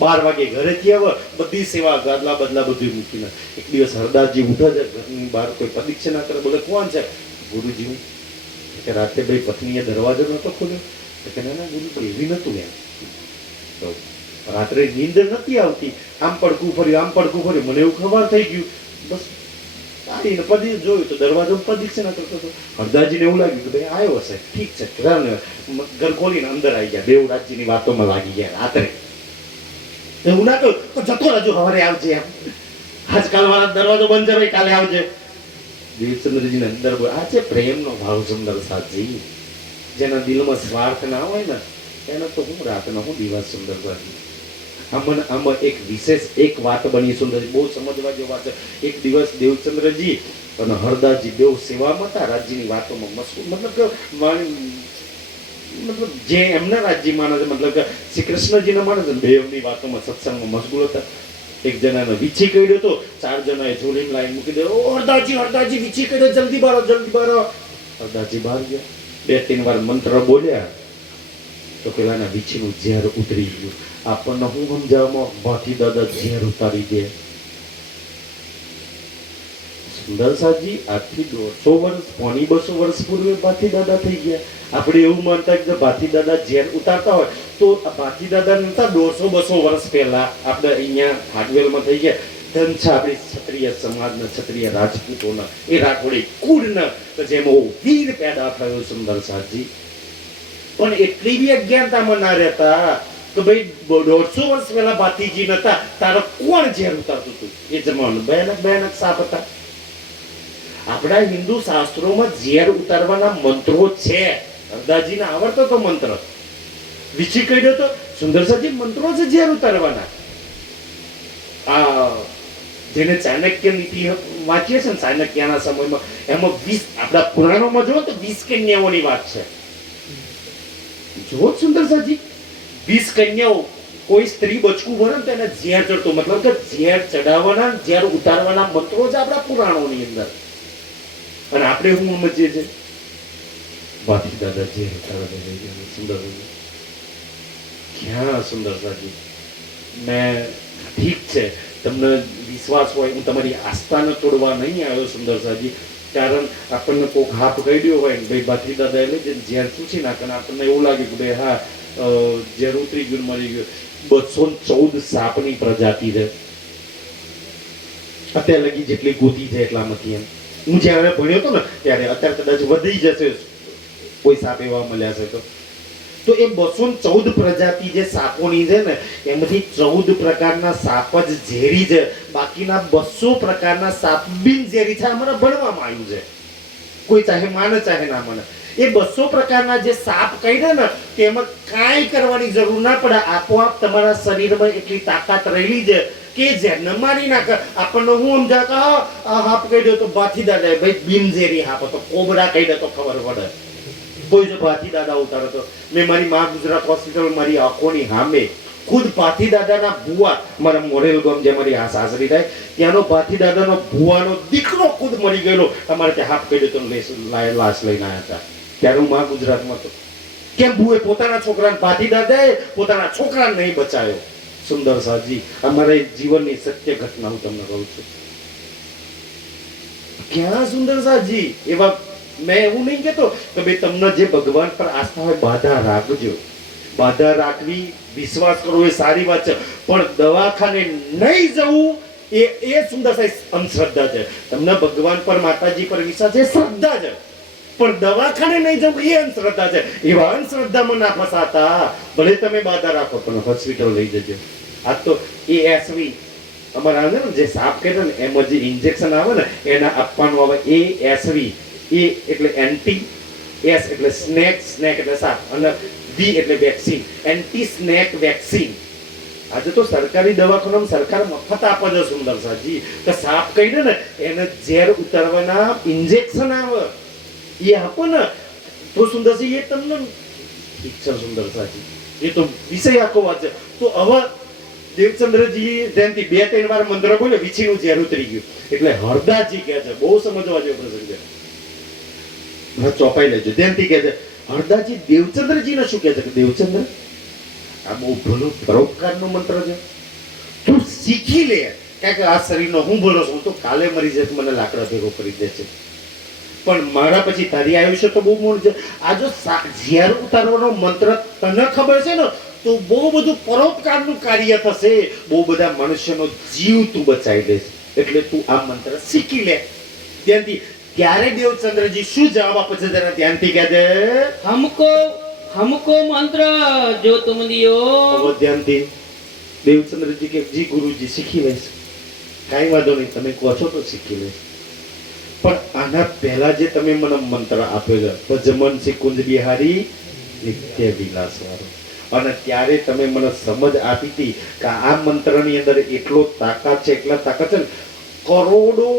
12 વાગે ઘરેથી આવે બધી સેવા ગાદલા બદલા બધું મૂકીને એક દિવસ હરદાસજી ઉઠે છે ઘરની બહાર કોઈ પ્રદક્ષિણા કરે. બોલે કોણ છે? ગુરુજી હું. કે રાતે ભાઈ પત્નીએ દરવાજો નતો ખોલ્યો? કે ના ગુરુજી એવી નતું એમ. તો રાત્રે નીંદર નથી આવતી. આમ પડકું ફર્યું મને એવું ખબર થઈ ગયું. બસ આવીને પદી જોયું તો દરવાજો પ્રદક્ષિણા કરતો હતો. હરદાસજીને એવું લાગ્યું કે ભાઈ આવ્યો હશે ઠીક છે. ઘર ખોલીને અંદર આવી ગયા. દેવરાજજીની વાતોમાં લાગી ગયા. રાત્રે એવું ના કહ્યું તો જતો રહેજો સવારે આવજે એમ. આજકાલ વાળા દરવાજો બંધ છે કાલે આવજે. દેવચંદ્રજીને અંદર બોલ આ છે પ્રેમનો ભાવ. સુંદર સાજી જેના દિલમાં સ્વાર્થ ના હોય ને એનો તો હું રાતનો હું દિવસ. સુંદર સાજી આમાં એક વિશેષ એક વાત બની. સુંદર બહુ સમજવા જેવી વાત છે. એક દિવસ દેવચંદ્રજી અને હરદાસજી બેઉ સેવામાં હતા. રાજ્યની વાતોમાં મશગુલ મતલબ કે મતલબ જે એમના રાજ્ય માણસ મતલબ કે શ્રી કૃષ્ણજીના માણસ બેઉની વાતોમાં સત્સંગમાં મશગુલ હતા. એક જણાને વીછી કર્યો તો 4 જણાએ જોડીને લાઈન મૂકી દે. ઓ હરદાસજી વીછી કર્યો જલ્દી બારો. હરદાસજી બહાર ગયા. 2-3 વાર મંત્ર બોલ્યા તો પેલાના વીછીનું ઝેર ઉતરી ગયું. આપણને હું સમજાવવામાં ભાથી દાદા ઝેર ઉતારી દે. સુંદર સાજી આજથી 150 વર્ષ 200 વર્ષ પૂર્વે ભાથી દાદા થઈ ગયા. આપણે એવું માનતા કે ભાથી દાદા ઝેર ઉતારતા હોય તો ભાથી દાદા નતા 100-200 વર્ષ પહેલા આપણે અહીંયા હાટવેલમાં થઈ ગયા. ધન છે આપણી ક્ષત્રિય સમાજના ક્ષત્રિય રાજપૂતોના એ રાઠોડી કુળના કે જેમાં વીર પેદા થયો. સુંદર સાજી પણ એટલી બી અજ્ઞાનતામાં ના રહેતા કે ભાઈ 150 વર્ષ પહેલા ભાતીજી નતા તારો કોણ ઝેર ઉતારતું હતું? એ જમાનો ભયાનક સાપ હતા. આપણા હિન્દુ શાસ્ત્રોમાં ઝેર ઉતારવાના મંત્રો છે. હરદાસજીને આવડતો તો મંત્ર. વીછી કહ્યો તો સુંદર સાજી મંત્રો છે ઝેર ઉતારવાના. આ જેને ચાણક્ય નીતિ વાંચીએ છે ને ચાણક્યના સમયમાં એમાં 20 આપણા પુરાણોમાં જો તો 20 કન્યાઓની વાત છે. જો સુંદર સાજી 20 કન્યાઓ કોઈ સ્ત્રી બચકું ભરે ને તેને ઝેર ચડતો મતલબ કે ઝેર ચડાવવાના ઝેર ઉતારવાના મંત્રો જ આપણા પુરાણોની અંદર. અને આપણે શું સમજીએ છીએ? ભાથી દાદા ઝેર ઉતારવા. સુંદર ક્યાં? સુંદર સાજી મેં ઠીક છે તમને વિશ્વાસ હોય હું તમારી આસ્થાને તોડવા નહીં આવ્યો. સુંદર સાજી કારણ આપણને કોઈક હાથ કહ્યો હોય ને ભાઈ ભાથી દાદા એટલે ઝેર ચૂસી નાખે આપણને એવું લાગ્યું કે ભાઈ હા ઝેર ઉતરી ગયું મરી ગયું. 214 સાપની પ્રજાતિ છે અત્યારે લગી જેટલી ગોતી છે એટલામાંથી. એમ હું જ્યારે ભણ્યો હતો ને ત્યારે અત્યારે કદાચ વધી જશે કોઈ સાપ એવા મળ્યા છે તો એ 214 પ્રજાતિ જે સાપોની છે ને એમાંથી 14 પ્રકારના સાપ જ ઝેરી છે. બાકીના 200 પ્રકારના સાપ બિન ઝેરી છે. અમારે ભણવામાં આવ્યું છે. કોઈ ચાહે માને ચાહે ના માને. એ 200 પ્રકારના જે સાપ કહ્યા ને તેમાં કાંઈ કરવાની જરૂર ના પડે. આપોઆપ તમારા શરીરમાં એટલી તાકાત રહેલી છે કે જેને મારી નાખે. આપણને હું સમજા કે હાપ કહી દો તો ભાથી દાદા ભાઈ બિન ઝેરી હાપ હતો. કોબરા કહી દે તો ખબર પડે. કોઈ જો ભાથી દાદા ઉતારો તો મેં મારી મા ગુજરાત હોસ્પિટલ મારી આંખોની સામે ખુદ ભાથી દાદાના ભુવા મારા મોરેલ ગામ જે મારી આ સાસરી થાય ત્યાંનો ભાથી દાદાનો ભુવાનો દીકરો ખુદ મરી ગયેલો. અમારે ત્યાં હાફ કહી દેતો લાશ લઈને આવ્યા હતા ત્યારે હું મા ગુજરાતમાં હતો. કેમ ભુએ પોતાના છોકરાને ભાથી દાદાએ પોતાના છોકરાને નહીં બચાવ્યો? સુંદર સાજી અમારા જીવનની સત્ય ઘટના હું તમને કહું છું. ક્યાં સુંદર સાજી એવા મેં એવું નહીં કહેતો કે ભાઈ તમને જે ભગવાન પર આસ્થા હોય બાધા રાખજો. બાધા રાખવી વિશ્વાસ કરવો એ સારી વાત છે પણ દવાખાને નહીં જવું એ સુંદર સાહેબ અંધશ્રદ્ધા છે. તમને ભગવાન પર માતાજી પર વિશ્વાસ છે, શ્રદ્ધા છે, પણ દવાખાને નહીં જવું એ અંધશ્રદ્ધા છે. એવા અંધશ્રદ્ધામાં ના ફસાતા. ભલે તમે બાધા રાખો પણ હોસ્પિટલ લઈ જજો. આ તો એએસવી અમારા આવે ને જે સાપ કહે ને એમાં જે ઇન્જેક્શન આવે ને એના આપવાનું આવે. એએસવી એ એટલે એન્ટી, એસ એટલે સ્નેક, સ્નેક એટલે સાપ, અને વી એટલે વેક્સિન, એન્ટી સ્નેક વેક્સિન. આજે તો સરકારી દવાખાનામાં સરકાર મફત આપે છે સુંદર સાજી. કે સાપ કહી દે ને એને ઝેર ઉતારવાના ઇન્જેક્શન આવે એ આપો ને તો સુંદરજી એ તમને ઠીક છે સુંદર સાજી. એ તો વિષય આખો વાત છે. તો હવે દેવચંદ્રજી જયંતિ 2-3 વાર મંત્ર બોલે વીછીનું ઝેર ઉતરી ગયું એટલે હરદાસજી કહે છે, બહુ સમજવા જેવો પ્રસંગ છે. હા ચોપાઈ લેજો. જયંતિ કહે છે હરદાસજી દેવચંદ્રજીને શું કહે છે કે દેવચંદ્ર આ બહુ ભલો પરોપકારનો મંત્ર છે, તું શીખી લે. કારણ કે આ શરીરનો હું બોલો છું, હું તો કાલે મરી જાય મને લાકડા ભેગો કરી દે છે, પણ મારા પછી તારી આયુષ્ય તો બહુ મોડું છે. આ જો ઝેર ઉતારવાનો મંત્ર તને ખબર છે ને તો બહુ બધું પરોપકારનું કાર્ય થશે, બહુ બધા મનુષ્યનો જીવ તું બચાવી દઈશ, એટલે તું આ મંત્ર શીખી લે. ત્યાંથી ત્યારે દેવચંદ્રજી શું જવાબ આપે છે જરા ધ્યાનથી કહેજે. हमको मंत्र जो तुम दियो હવે ધ્યાનથી દેવચંદ્રજી કે જી ગુરુજી શીખી લઈશ. કાંઈ વાંધો નહીં, તમે કહો છો તો શીખી લઈશ, પણ આના પહેલા જે તમે મને મંત્ર આપ્યો છે ભજમન શ્રી કુંજ બિહારી નિત્ય વિલાસ વાળો, અને ત્યારે તમે મને સમજ આપી હતી કે આ મંત્રની અંદર એટલો તાકાત છે, એટલા તાકાત છે ને કરોડો,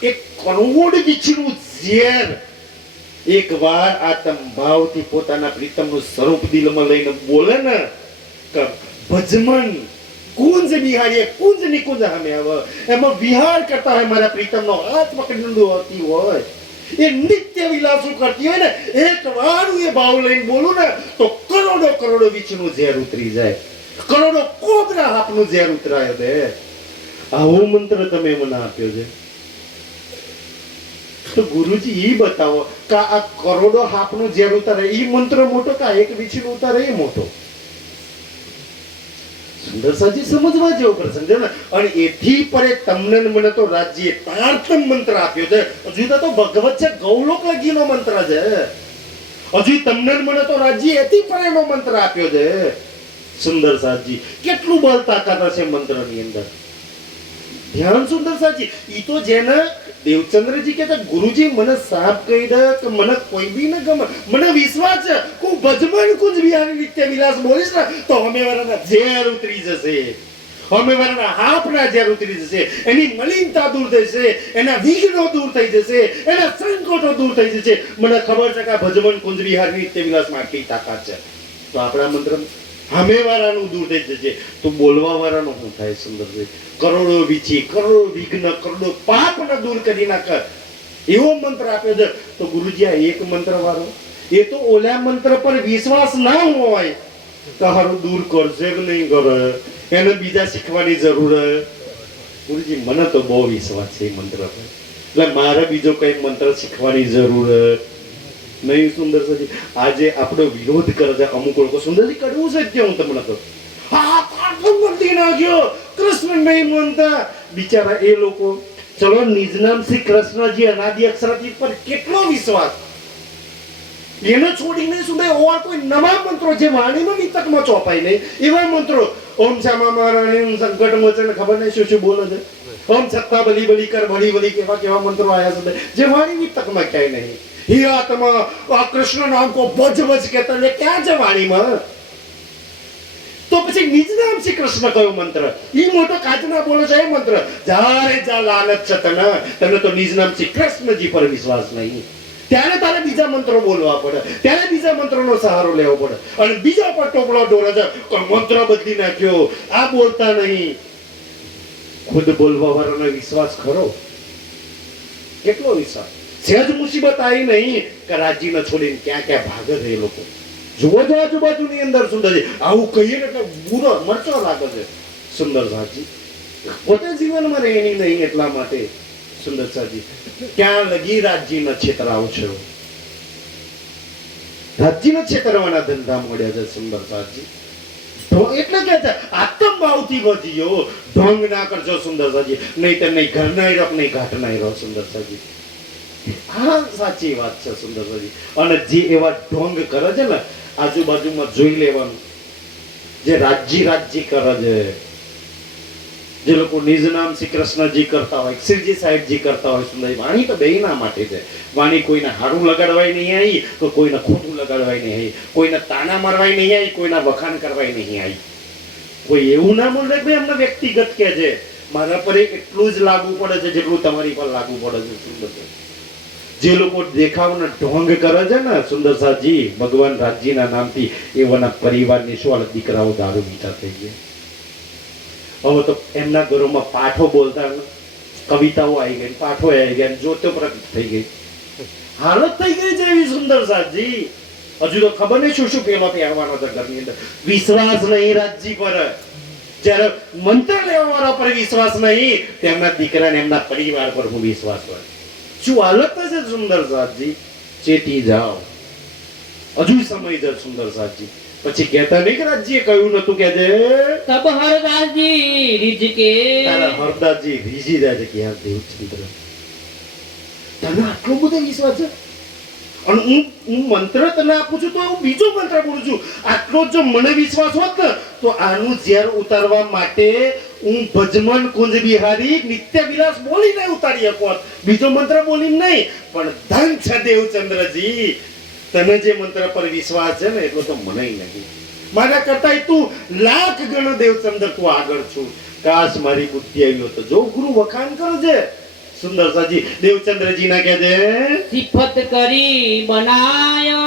1 કરોડ વીછીનું ઝેર એક વાર આ ભાવથી પોતાના પ્રીતમનું સ્વરૂપ દિલમાં લઈને બોલે ને કે ભજમન કુંજ બિહારી, કુંજ નિકુંજ સામે આવે, એમાં વિહાર કરતા હોય, મારા પ્રીતમનો હાથ પકડીને હોતી હોય, એ નિત્ય વિલાસો કરતી હોય ને, એક વાર એ ભાવ લઈને બોલું ને તો કરોડો કરોડો વીછનું ઝેર ઉતરી જાય, કરોડો કોબરા હાપનું ઝેર ઉતરાય દે. આવો મંત્ર તમે મને આપ્યો છે. તો ગુરુજી ઈ બતાવો કે આ કરોડો હાપનું ઝેર ઉતારે ઈ મંત્ર મોટો કે એક વીછીનું ઉતારે એ મોટો? સુંદર સાજી સમજવા જેવો પ્રસંગ છે ને. અને એથી પરે તમને મને તો રાજ્ય તાર્થમ મંત્ર આપ્યો છે. હજુ તો ભગવત છે, ગૌલોક લગીનો મંત્ર છે. હજુ તમને મને તો રાજ્ય એથી પરેનો મંત્ર આપ્યો છે. સુંદર સાજી કેટલું બળ તાકાત હશે મંત્રની અંદર. ધ્યાન સુંદર સાજી ઈ તો જેને દેવચંદ્રજી કે ગુરુજી મને સાપ કહી દે કે મને કોઈ બી ન ગમે, મને વિશ્વાસ છે હું ભજમન કુંજ બિહારી નિત્ય વિલાસ બોલીશ ને તો અમે વાળાના ઝેર ઉતરી જશે, અમે વાળાના હાપના ઝેર ઉતરી જશે, એની મલિનતા દૂર થઈ જશે, એના વિઘ્નો દૂર થઈ જશે, એના સંકોચો દૂર થઈ જશે. મને ખબર છે કે આ ભજમન કુંજ બિહારી નિત્ય વિલાસમાં આટલી તાકાત છે. તો આપણા મંત્ર સામે વાળાનું દૂર થઈ જશે તો બોલવા વાળાનું શું થાય? સુંદર કરોડો વીછી, કરોડો વિઘ્ન, કરોડો પાપને દૂર કરી નાખે એવો મંત્ર આપ્યો છે. તો ગુરુજી આ એક મંત્ર વાળો એ તો ઓલા મંત્ર પર વિશ્વાસ ના હોય તો હારું દૂર કરશે કે નહીં કરે, એને બીજા શીખવાની જરૂર. ગુરુજી મને તો બહુ વિશ્વાસ છે એ મંત્ર પર, એટલે મારે બીજો કઈ મંત્ર શીખવાની જરૂર નહીં. સુંદર સાજી આજે આપણો વિરોધ કરે છે અમુક લોકો. સુંદરજી કરવું છે કે હું તમને કહું હા મંદી નાખ્યો કૃષ્ણ નહીં માનતા બિચારા એ લોકો. ચલો નિજ નામ શ્રી કૃષ્ણજી અનાદિ અક્ષરાથી પર કેટલો વિશ્વાસ, એને છોડીને સુંદર ઓર કોઈ નવા મંત્રો જે વાણીમાં વિતકમાં ચોપાય નહીં એવા મંત્રો. ઓમ શ્યામા મહારાણી સંકટ મોચન ખબર નહીં શું શું બોલે છે. ઓમ છત્તા બલી બલી કર બલી બલી કેવા કેવા મંત્રો આયા છે જે વાણી વિતકમાં ક્યાંય નહીં. હે આત્મા આ કૃષ્ણ નામ કો ભજ ભજ કહેતા ને ક્યાં છે વાણીમાં? તો પછી નિજ નામ શ્રી કૃષ્ણ કયો મંત્ર ઈ મોટો કાચના બોલે છે એ મંત્ર. જારે જા લાલચ છે તને તો નિજ નામ શ્રી કૃષ્ણજી પર વિશ્વાસ નહીં, ત્યારે તારે બીજા મંત્રો બોલવા પડે, ત્યારે બીજા મંત્રોનો સહારો લેવો પડે, અને બીજા પર ટોપલો ઢોળે છે કે મંત્ર બદલી નાખ્યો, આ બોલતા નહીં. ખુદ બોલવા વાળાનો વિશ્વાસ ખરો? કેટલો વિશ્વાસ? સહેજ મુસીબત આવી નહીં કે રાજ્યને છોડીને ક્યાં ક્યાં ભાગે છે એ લોકો. જુઓ જો આજુબાજુની અંદર સુંદર છે, આવું કહીએ ને એટલે બુરો મરચો લાગે છે. સુંદર સાજી પોતે જીવનમાં રહેણી નહીં એટલા માટે. સુંદર સાજી ક્યાં લગી રાજ્યના છેતરાવ છે, રાજ્યના છેતરવાના ધંધા મળ્યા છે. સુંદર સાજી એટલે કે છે આત્મભાવથી વધ્યો, ઢોંગ ના કરજો સુંદરસાજી, નહીં તો નહીં ઘરના રખ નહીં ઘાટના રહો સુંદરસાજી. આ સાચી વાત છે સુંદરસાજી. અને જે એવા ઢોંગ કરે છે ને આજુબાજુમાં જોઈ લેવાનું, જે રાજ્ય કરે છે, જે લોકો નિજ નામ શ્રી કૃષ્ણજી કરતા હોય, શ્રીજી સાહેબજી કરતા હોય સુંદર, વાણી તો બેયના માટે છે. વાણી કોઈને હારું લગાડવાય નહીં આવી, તો કોઈને ખોટું લગાડવાય નહીં આવી, કોઈને તાના મારવાય નહીં આવી, કોઈના વખાણ કરવાય નહીં આવી. કોઈ એવું ના બોલે ભાઈ અમને વ્યક્તિગત કે છે, મારા પર એટલું જ લાગુ પડે છે જેટલું તમારી પર લાગુ પડે છે સુંદર. જે લોકો દેખાવના ઢોંગ કરે છે ને સુંદરસાજી ભગવાન રાજ્યના નામથી, એવાના પરિવારની શું દીકરાઓ દારૂ પીતા થઈ ગયા. હવે તો એમના ઘરોમાં પાઠો બોલતા, કવિતાઓ આવી ગઈ, પાઠો આવી ગયા, જોતો પ્રગટ થઈ ગઈ, હાલત થઈ ગઈ છે એવી સુંદરસાજી. હજુ તો ખબર નહીં શું શું પેલો આવવાનો છે ઘરની અંદર. વિશ્વાસ નહીં રાજ્ય પર, જ્યારે મંત્ર લેવા વાળા પર વિશ્વાસ નહીં, તેમના દીકરા ને એમના પરિવાર પર હું વિશ્વાસ હોય. શું હાલત છે સુંદરસાજી? ચેતી જાઓ, હજુ સમય છે સુંદરસાજી. પછી કહેતા નહીં કે રાજ્ય કહ્યું નતું કે છે તબ હરદાસજી રીઝકે, તારા હરદાસજી રીઝી જાય છે કે યાર દેવચંદ્ર તને આટલો બધો વિશ્વાસ છે, અને હું મંત્ર તને આપું છું તો હું બીજો મંત્ર બોલું છું. આટલો જો મને વિશ્વાસ હોત ને તો આનું ઝેર ઉતારવા માટે હું ભજમન કુંજ બિહારી નિત્ય વિલાસ બોલીને ઉતારી શકો, બીજો મંત્ર બોલી નહીં. પણ ધન છે દેવચંદ્રજી, તને જે મંત્ર પર વિશ્વાસ છે ને એટલો તો મને નહીં. મારા કરતા તું લાખ ગણો દેવચંદ્ર તું આગળ છું. કાશ મારી બુદ્ધિ આવી તો. જો ગુરુ વખાણ કરો છે સુંદરસાજી, દેવચંદ્રજી ના કહે છે સિફત કરી બનાય,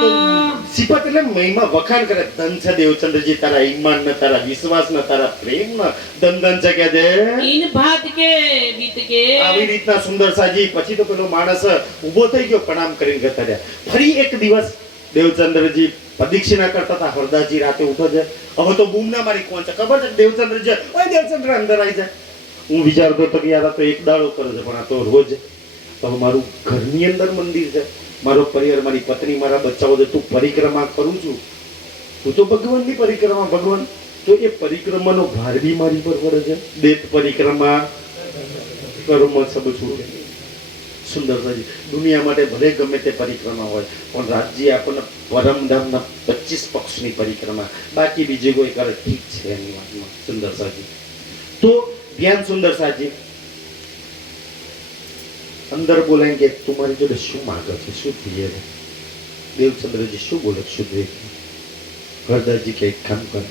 સિફત એટલે મહિમા વખાણ કરે. ધન છે દેવચંદ્રજી તારા ઈમાન ને, તારા વિશ્વાસ ને, તારા પ્રેમ ને, ધન છે કે છે ઇન ભાત કે બીત કે. આવી રીતના સુંદરસાજી. પછી તો પેલો માણસ ઉભો થઈ ગયો, પ્રણામ કરીને જતા રહ્યા. ફરી એક દિવસ દેવચંદ્રજી પ્રદક્ષિણા કરતા હતા. હરદાસજી રાતે ઉઠો છે, હવે તો બૂમ ના મારી કોણ છે ખબર છે? દેવચંદ્રજી ઓય દેવચંદ્ર અંદર આવી જાય. હું વિચારતો હતો કે યાર આ તો એક દાડો કરે છે, પણ આ તો રોજ. હવે મારું ઘરની અંદર મંદિર છે, મારો પરિવાર, મારી પત્ની, મારા બચ્ચાઓ છે, તું પરિક્રમા કરું છું, તું તો ભગવાનની પરિક્રમા, ભગવાન તો એ પરિક્રમાનો ભાર બી મારી પર પડે છે. દેત પરિક્રમા કર્મ સબ છૂટે. સુંદરસાજી દુનિયા માટે ભલે ગમે તે પરિક્રમા હોય, પણ રાજ્ય આપણને પરમધામના 25 પક્ષની પરિક્રમા, બાકી બીજી કોઈ કરે ઠીક છે એની વાતમાં સુંદરસાજી. તો ધ્યાન સુંદરસાજી અંદર બોલાય કે તું મારી જોડે શું માંગે છે, શું થઈએ છે? દેવચંદ્રજી શું બોલે? શું દે? હરદાસજી કે એક કામ કર,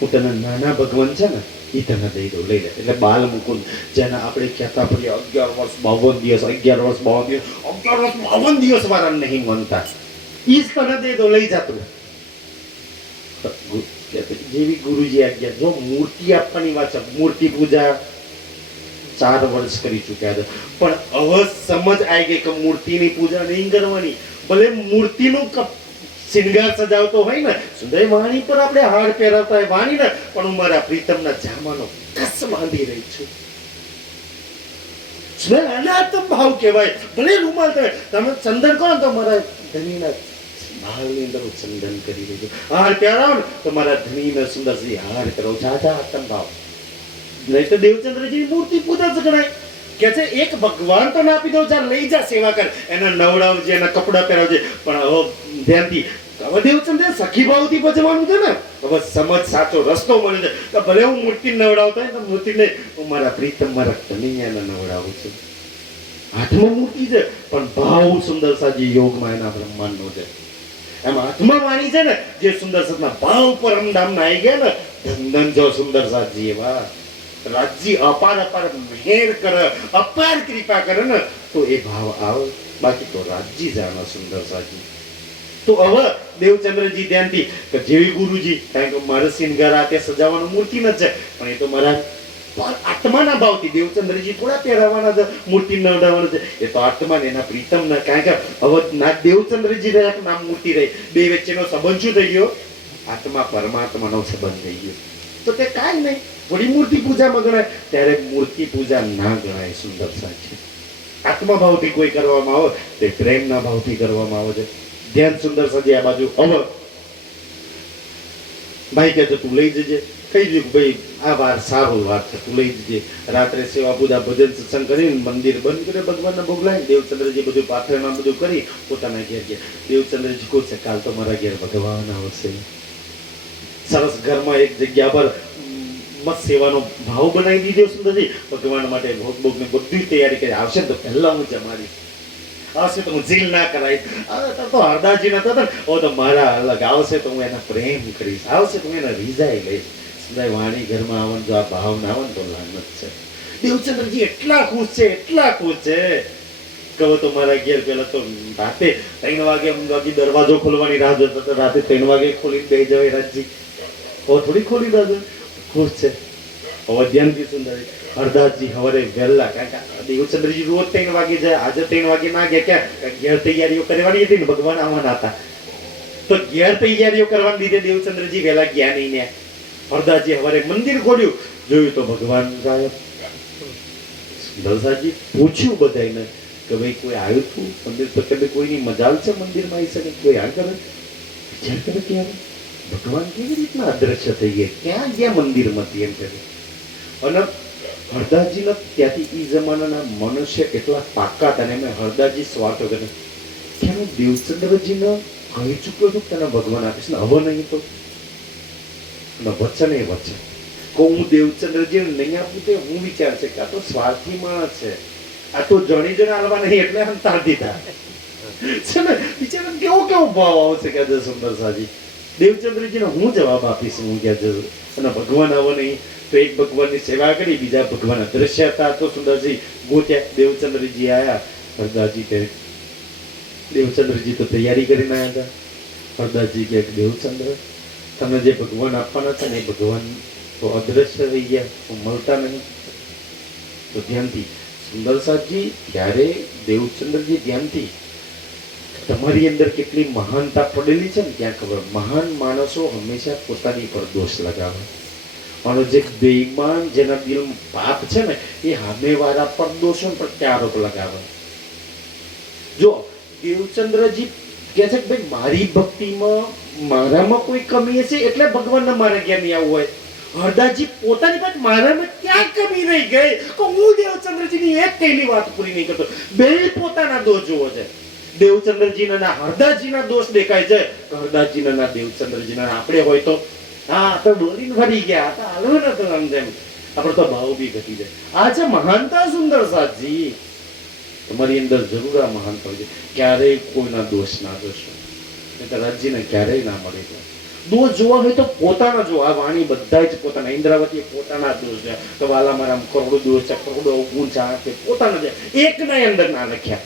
હું તને નાના ભગવાન છે ને એ તને દઈ દઉં, લઈ લે. એટલે બાલ મુકુંદ, જેના આપણે કહેતા પડીએ 11 વર્ષ 52 દિવસ, 11 વર્ષ 52 દિવસ, 11 વર્ષ 52 દિવસ વાળા નહીં માનતા, ઈ જ તને દઈ દઉં, લઈ જાતું. જેવી ગુરુજી આજ્ઞા. જો મૂર્તિ આપવાની વાત છે, મૂર્તિ પૂજા 4 વર્ષ કરી ચૂક્યા છે, પણ હવે સમજ આવી ગઈ કે મૂર્તિની પૂજા નહીં કરવાની. ભલે મૂર્તિનું શિંગાર સજાવતો હોય ને, સુંદર વાણી પર આપણે હાર પહેરાવતા હોય વાણી ને, પણ હું મારા પ્રીતમના જામાનો કસ બાંધી રહી છું. અનાત્મ ભાવ કહેવાય. ભલે રૂમાલ તમે ચંદન કરો ને તો મારા ધણીના ભાવની અંદર ચંદન કરી દેજો. હાર પહેરાવો ને તો મારા ધણીને સુંદરજી હાર કરો. જાજા આત્મ ભાવ. નહીં તો દેવચંદ્રજી મૂર્તિ પૂજા જ ગણાય. કે છે એક ભગવાન તો ના આપી દો, જા લઈ જા, સેવા કર, એને નવડાવજે, એના કપડા પહેરાવજે. પણ હવે ધ્યાનથી, હવે દેવચંદ્ર સખી ભાવથી ભજવાનું છે ને, હવે સમજ સાચો રસ્તો મળે છે. તો ભલે હું મૂર્તિ નવડાવતા હોય તો મૂર્તિને હું મારા પ્રીતમ, મારા કનૈયાને નવડાવું છું. હાથમાં મૂર્તિ છે પણ ભાવ સુંદરસાજી યોગમાં એના બ્રહ્માંડનો છે. એમાં હાથમાં વાણી છે ને, જે સુંદરસાના ભાવ પરમધામમાં આવી ગયા ને, ધન જો સુંદરસાજી એવા રાજ્ય અપાર અપાર મહેર કરે, અપાર કૃપા કરે ને, તો એ ભાવ આવે. બાકી તો રાજ્ય જાણે સુંદરસાજી. તો હવે દેવચંદ્રજી ધ્યાનથી કે જેવી ગુરુજી, કારણ કે મારે શિંગાર આતે સજાવવાનું મૂર્તિ ન છે, પણ એ તો મારા આત્માના ભાવથી દેવચંદ્રજી થોડા પહેરાવાના છે, મૂર્તિ નવડાવવાના છે, એ તો આત્મા ને એના પ્રીતમના. કારણ કે હવે ના દેવચંદ્રજી રહ્યા નામ મૂર્તિ રહી, બે વચ્ચેનો સંબંધ શું થઈ ગયો? આત્મા પરમાત્માનો સંબંધ થઈ ગયો. તો તે કાંઈ નહીં, થોડી મૂર્તિ પૂજામાં ગણાય. ત્યારે મૂર્તિ પૂજા ના ગણાય સુંદરસાજી. આત્મા ભાવથી કોઈ કરવામાં આવે તે પ્રેમના ભાવથી કરવામાં આવે છે. ધ્યાન સુંદરસાજી આ બાજુ. હવે ભાઈ કહે તો તું લઈ જજે. કહી દીધું કે ભાઈ આ વાર સારું વાત છે, તું લઈ જજે. રાત્રે સેવા પૂજા ભજન સત્સંગ કરીને મંદિર બંધ કરે, ભગવાનના ભોગ લાવીને દેવચંદ્રજી બધું પાથરણા બધું કરી પોતાના ઘેર ગયા. દેવચંદ્રજી કહે છે કાલ તો મારા ઘેર ભગવાન આવશે. સરસ ઘરમાં એક જગ્યા પર મસ્ત સેવાનો ભાવ બનાવી દીધો સુંદરજી. ભગવાન માટે ભોગ ભોગ ને બધી તૈયારી કરી. આવશે ને તો પહેલા હું જમાડીશ, આવશે તો હું ઝીલ ના કરાવીશ. તો હરદાસજી નતા ને, ઓ તો મારા અલગ. આવશે તો હું એના પ્રેમ કરીશ, આવશે તો હું એને રીઝાઈ લઈશ. સુંદર વાણી ઘરમાં આવન જો આ ભાવ ના આવે તો લાનત છે. દેવચંદ્રજી એટલા ખુશ છે, એટલા ખુશ છે. કહો તો મારા ઘેર પેલા તો રાતે 3 વાગે દરવાજો ખોલવાની રાહ જોતા હતા. રાતે 3 વાગે ખોલીને બેસી જવાય રાજજી. હવે થોડી ખોલી દાદો. ખુશ છે. હવે ધ્યાનથી સુંદર હરદાસજી હવારે વહેલા, કારણ કે દેવચંદ્રજી રોજ 3 વાગે જાય. આજે 3 વાગે ના ગયા, ક્યાં ઘેર તૈયારીઓ કરવાની હતી ને, ભગવાન આવવાના હતા તો ઘેર તૈયારીઓ કરવાની લીધે દેવચંદ્રજી વહેલા ગયા નહીં ને. હરદાસજી હવારે મંદિર ખોલ્યું, જોયું તો ભગવાન ગાયબ. સુંદરસાજી પૂછ્યું બધાને કે ભાઈ કોઈ આવ્યું હતું મંદિર પર, કે કોઈની મજાલ છે મંદિરમાં આવી શકે? કોઈ આ કરે વિચાર કરે કે ભગવાન કેવી રીતના અદ્રશ્ય થઈ ગયા, ક્યાં ગયા મંદિરમાંથી એમ કરે. અને હરદાસજીને ત્યાંથી ઈ જમાનાના મનુષ્ય એટલા પાકા હતા ને એમ હરદાસજી સ્વાર્થ કરે કે હું દેવચંદ્રજીને કહી ચૂક્યો છું તને ભગવાન આપીશ ને, હવે નહીં તો વચન એ વચન કહું હું દેવચંદ્રજીને નહીં આપું તે હું વિચાર છે કે આ તો સ્વાર્થી માણસ છે, આ તો જણી જણ હાલવા નહીં એટલે અંતાર દીધા છે ને. બિચારા કેવો કેવો ભાવ આવશે કે સુંદર સાજી દેવચંદ્રજીને હું જવાબ આપીશ. હું ક્યાં જવું અને ભગવાન આવો નહીં તો એક ભગવાનની સેવા કરી, બીજા ભગવાન અદ્રશ્ય હતા તો સુંદરજી ગોત્યા. દેવચંદ્રજી આયા, હરદાસજી દેવચંદ્રજી તો તૈયારી કરીને આવ્યા હતા. હરદાસજી કહે દેવચંદ્ર તમને જે ભગવાન આપવાના હતા ને એ ભગવાન તો અદ્રશ્ય રહી ગયા, તો મળતા નહીં. તો ધ્યાનથી સુંદરસાજી ત્યારે દેવચંદ્રજી ધ્યાનથી તમારી અંદર કેટલી મહાનતા પડેલી છે ને ત્યાં ખબર. મહાન માણસો હંમેશા પોતાની પર દોષ લગાવે અને જે બેઈમાન જેના દિલ પાપ છે ને એ સામેવાળા પર દોષો પ્રત્યારોપ લગાવે. જો દેવચંદ્રજી કહે છે કે ભાઈ મારી ભક્તિમાં મારામાં કોઈ કમી હશે એટલે ભગવાનને મારે ક્યાં નહીં આવવું હોય. હરદાસજી પોતાની પાસે મારામાં ક્યાં કમી રહી ગઈ કે હું દેવચંદ્રજીની એક કઈની વાત પૂરી નહીં કરતો. બે પોતાના દોષ જુઓ છે. દેવચંદ્રજીના ના હરદાસજીના દોષ દેખાય છે, હરદાસજીના ના દેવચંદ્રજીના. આપણે હોય તો હા તો દોરીને ભરી ગયા તો હાલો ને તો આમ જેમ આપણે તો ભાવ બી ઘટી જાય. આ છે મહાનતા સુંદર સાજી. તમારી અંદર જરૂર આ મહાનતા હોય છે. ક્યારેય કોઈના દોષ ના જોશો, રાજજીને ક્યારેય ના મળે. દોષ જોવા હોય તો પોતાના જો. આ વાણી બધા જ પોતાના. ઇન્દ્રાવતી પોતાના દોષ છે તો વાલા મારા કરોડો દોષ છે, કરોડો ગુણ છે, પોતાના છે, એકના અંદર ના લખ્યા.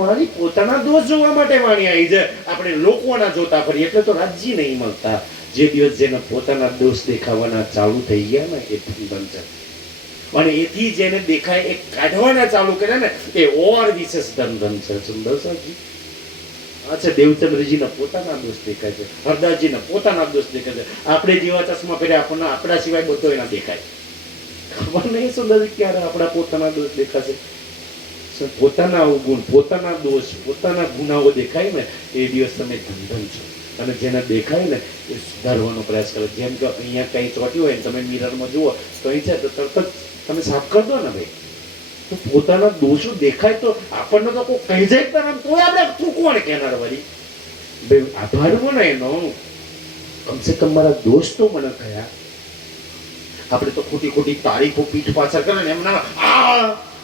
મારી પોતાના દોષ જોવા માટે વાણી આવી છે. આપણે લોકોના જોતા ફરી એટલે તો રાજ્ય નહીં મળતા. જે દિવસ જેને પોતાના દોષ દેખાવાના ચાલુ થઈ ગયા ને એ બંધ છે. અને એથી જેને દેખાય એ કાઢવાના ચાલુ કરે ને એ ઓર વિશેષ ધન છે. સુંદર સાહેબજી અચ્છા દેવચંદ્રજીના પોતાના દોષ દેખાય છે, હરદાસજીના પોતાના દોષ દેખાય છે. આપણે જેવા ચશ્મા પહેર્યા આપણને આપણા સિવાય બધો એના દેખાય. ખબર નહીં સુંદર ક્યારે આપણા પોતાના દોષ દેખાશે. પોતાના અવગુણ, પોતાના દોષ, પોતાના ગુનાઓ દેખાય ને એ દિવસ તમે ધન છો. અને જેને દેખાય ને એ સુધારવાનો પ્રયાસ કરો. જેમ કે અહીંયા કંઈ ચોટ્યું હોય ને તમે મિરરમાં જુઓ તો અહીં છે તો તરત જ તમે સાફ કરી દો ને ભાઈ. તો પોતાના દોષો દેખાય તો આપણને તો કોઈ કહી જાય તો તોય આપણે તું કોણ કહેનાર વળી ભાઈ આભાર મને એનો. કમસે કમ મારા દોષ તો મને કયા. આપણે તો ખોટી ખોટી તારીફો પીઠ પાછળ કરે ને એમના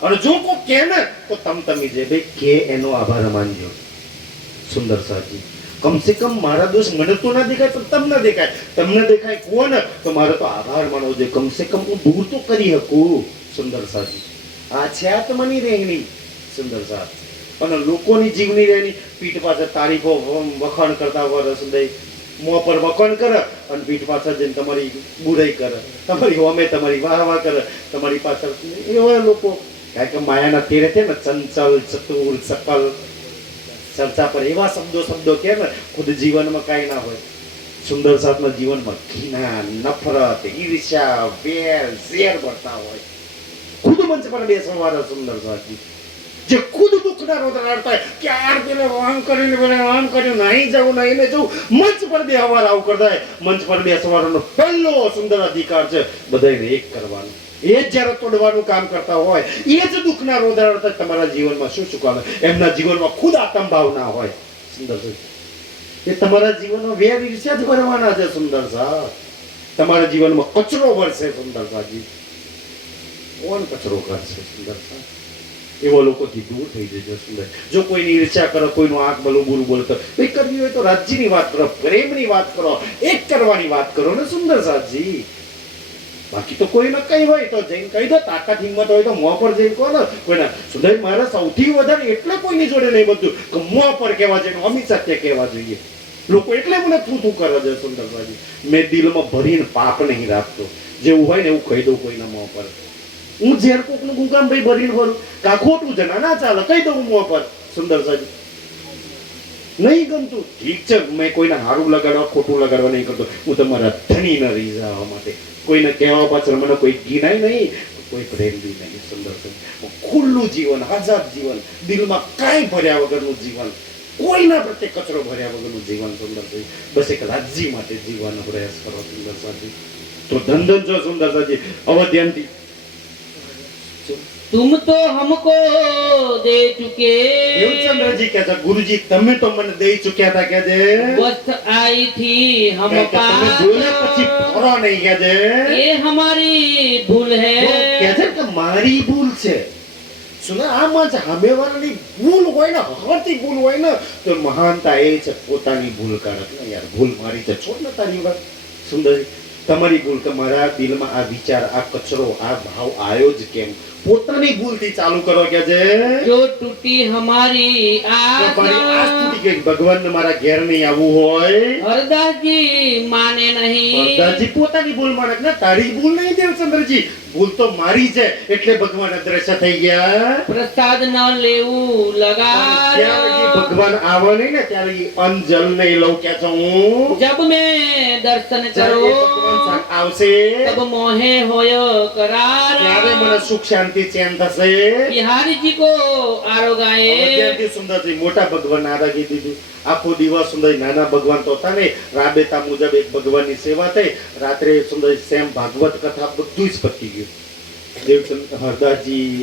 અને જો કોઈ કે ને તો તમી જાય ભાઈ કે એનો આભાર માનજો. સુંદર સાજી કમસે કમ મારા દોષ મને તો ના દેખાય તો તમને દેખાય. તમને દેખાય કોણ તો મારે તો આભાર માનવો જોઈએ. કમસે કમ હું દૂર તો કરી શકું. સુંદર સાજી આ છે આત્માની રહેણી. સુંદર સાથ અને લોકોની જીવની રહેણી પીઠ પાછળ તારીફો વખાણ કરતા હોય. સુંદર મોં પર વખાણ કરે અને પીઠ પાછળ જઈને તમારી બુરાઈ કરે, તમારી હોમે તમારી વાહ વાહ કરે, તમારી પાછળ એવા લોકો. કારણ કે માયાના તેરે છે ને ચંચલ, ચતુર, સફલ, ચર્ચા પર એવા શબ્દો કે ને ખુદ જીવનમાં કાંઈ ના હોય. સુંદર સાથના જીવનમાં ઘૃણા, નફરત, ઈર્ષ્યા, વેર, ઝેર ભરતા હોય. ખુદ મંચ પર બેસવાવાળા સુંદર સાથી જે ખુદ દુઃખના રોદન રડતા હોય કે યાર પેલે આમ કરીને પેલે આમ કર્યું, નહીં જવું નહીં ને જવું, મંચ પર બે હવાર આવું કરતા હોય. મંચ પર બેસવાનો પહેલો સુંદર અધિકાર છે બધાને એક કરવાનો. એ જ જ્યારે તોડવાનું કામ કરતા હોય એ જ દુઃખના રોદન રડતા તમારા જીવનમાં શું શું કામ એમના જીવનમાં ખુદ આત્મભાવ ના હોય. સુંદર છે એ તમારા જીવનમાં વેર ઈર્ષ્યા જ ભરવાના છે. સુંદર સા તમારા જીવનમાં કચરો ભરશે. સુંદર સાજી કોણ કચરો કરશે? સુંદર સા એવા લોકોથી દૂર થઈ જજો. સુંદર જો કોઈની ઈર્ષ્યા કરો, કોઈનું આંખ બલું બુરું બોલતો એ કરવી હોય તો રાજ્યની વાત કરો, પ્રેમની વાત કરો, એક કરવાની વાત કરો ને. સુંદર સાજી બાકી તો કોઈને કઈ હોય તો જઈને કહી દો. તાકાત હિંમત હોય તો મોં પર જઈને કહો ને કોઈના. સુંદર મારે સૌથી વધારે એટલે કોઈની જોડે નહીં બધું કે મોં પર કહેવા જઈને અમિત સત્ય કહેવા જોઈએ. લોકો એટલે મને થૂથું કરે છે. સુંદરભાઈ મેં દિલમાં ભરીને પાપ નહીં રાખતો. જેવું હોય ને એવું કહી દઉં કોઈના મોં પર. હું ઝેર કોકનું ગુંગામ ભાઈ ભરીને ભરું કા ખોટું છે ના ચાલે કહી દઉં મોં પર. સુંદર સાહેબ નહીં ગમતું ઠીક છે, મેં કોઈને હારું લગાડવા ખોટું લગાડવા નહીં કરતો. હું તમારા ધણી ન રહી જવા માટે કોઈને કહેવા પાછળ મને કોઈ ગીનાય નહીં, કોઈ પ્રેમ બી નહીં. સુંદર છે ખુલ્લું જીવન, આઝાદ જીવન, દિલમાં કાંઈ ભર્યા વગરનું જીવન, કોઈના પ્રત્યે કચરો ભર્યા વગરનું જીવન. સુંદર છે બસ એક રાજ્ય માટે જીવવાનો પ્રયાસ કરો. સુંદર સાજી તો ધંધન જો. સુંદર સાજી હવે ધ્યાનથી तुम तो हमको दे चुके, દેવચંદ્રજી કહે છે ગુરુજી તમે તો મને દઈ ચૂક્યા હતા. કે છે वक्त आई थी हम તમે पास, જોયા પછી ફરો નહીં. કે છે ये हमारी भूल है. કે છે કે મારી ભૂલ છે. સુના આમાં જ સામેવાળાની ભૂલ હોય ને, હરતી ભૂલ હોય ને તો મહાનતા એ છે પોતાની ભૂલ કાઢે ને. યાર ભૂલ મારી છે, છોડ ને તારી વાત. સુંદર તમારી ભૂલ કે મારા દિલમાં આ વિચાર, આ કચરો, આ ભાવ આવ્યો જ કેમ? પોતાની ભૂલથી ચાલુ કરો. કે છે जो टूटी हमारी आस, ભગવાન મારા ઘેર નહીં આવવું હોય. हरदास जी माने नहीं. હરદાસજી પોતાની ભૂલ માને ને તારી ભૂલ નહીં. દેવચંદ્રજી ભૂલ તો મારી છે એટલે ભગવાન અદ્રશ્ય થઈ ગયા. प्रसाद न लेऊ लगा, ભગવાન આવે નહીં ને ત્યારે અંજલ નહીં લઉં કે છે હું. जब मैं दर्शन જ્યારે करो ભગવાન આવશે तब मोहे होय करार. ત્યારે મને સુખ શાંતિ ચેન થશે. बिहारी जी को आरोगाए, અત્યારથી સુંદરજી મોટા ભગવાન આરાગી દીધું. આખો દિવસ સુંદર નાના ભગવાન તો હતા ને રાબેતા મુજબ એક ભગવાનની સેવા થઈ. રાત્રે સુંદર સેમ ભાગવત કથા બધું જ પતી ગયું.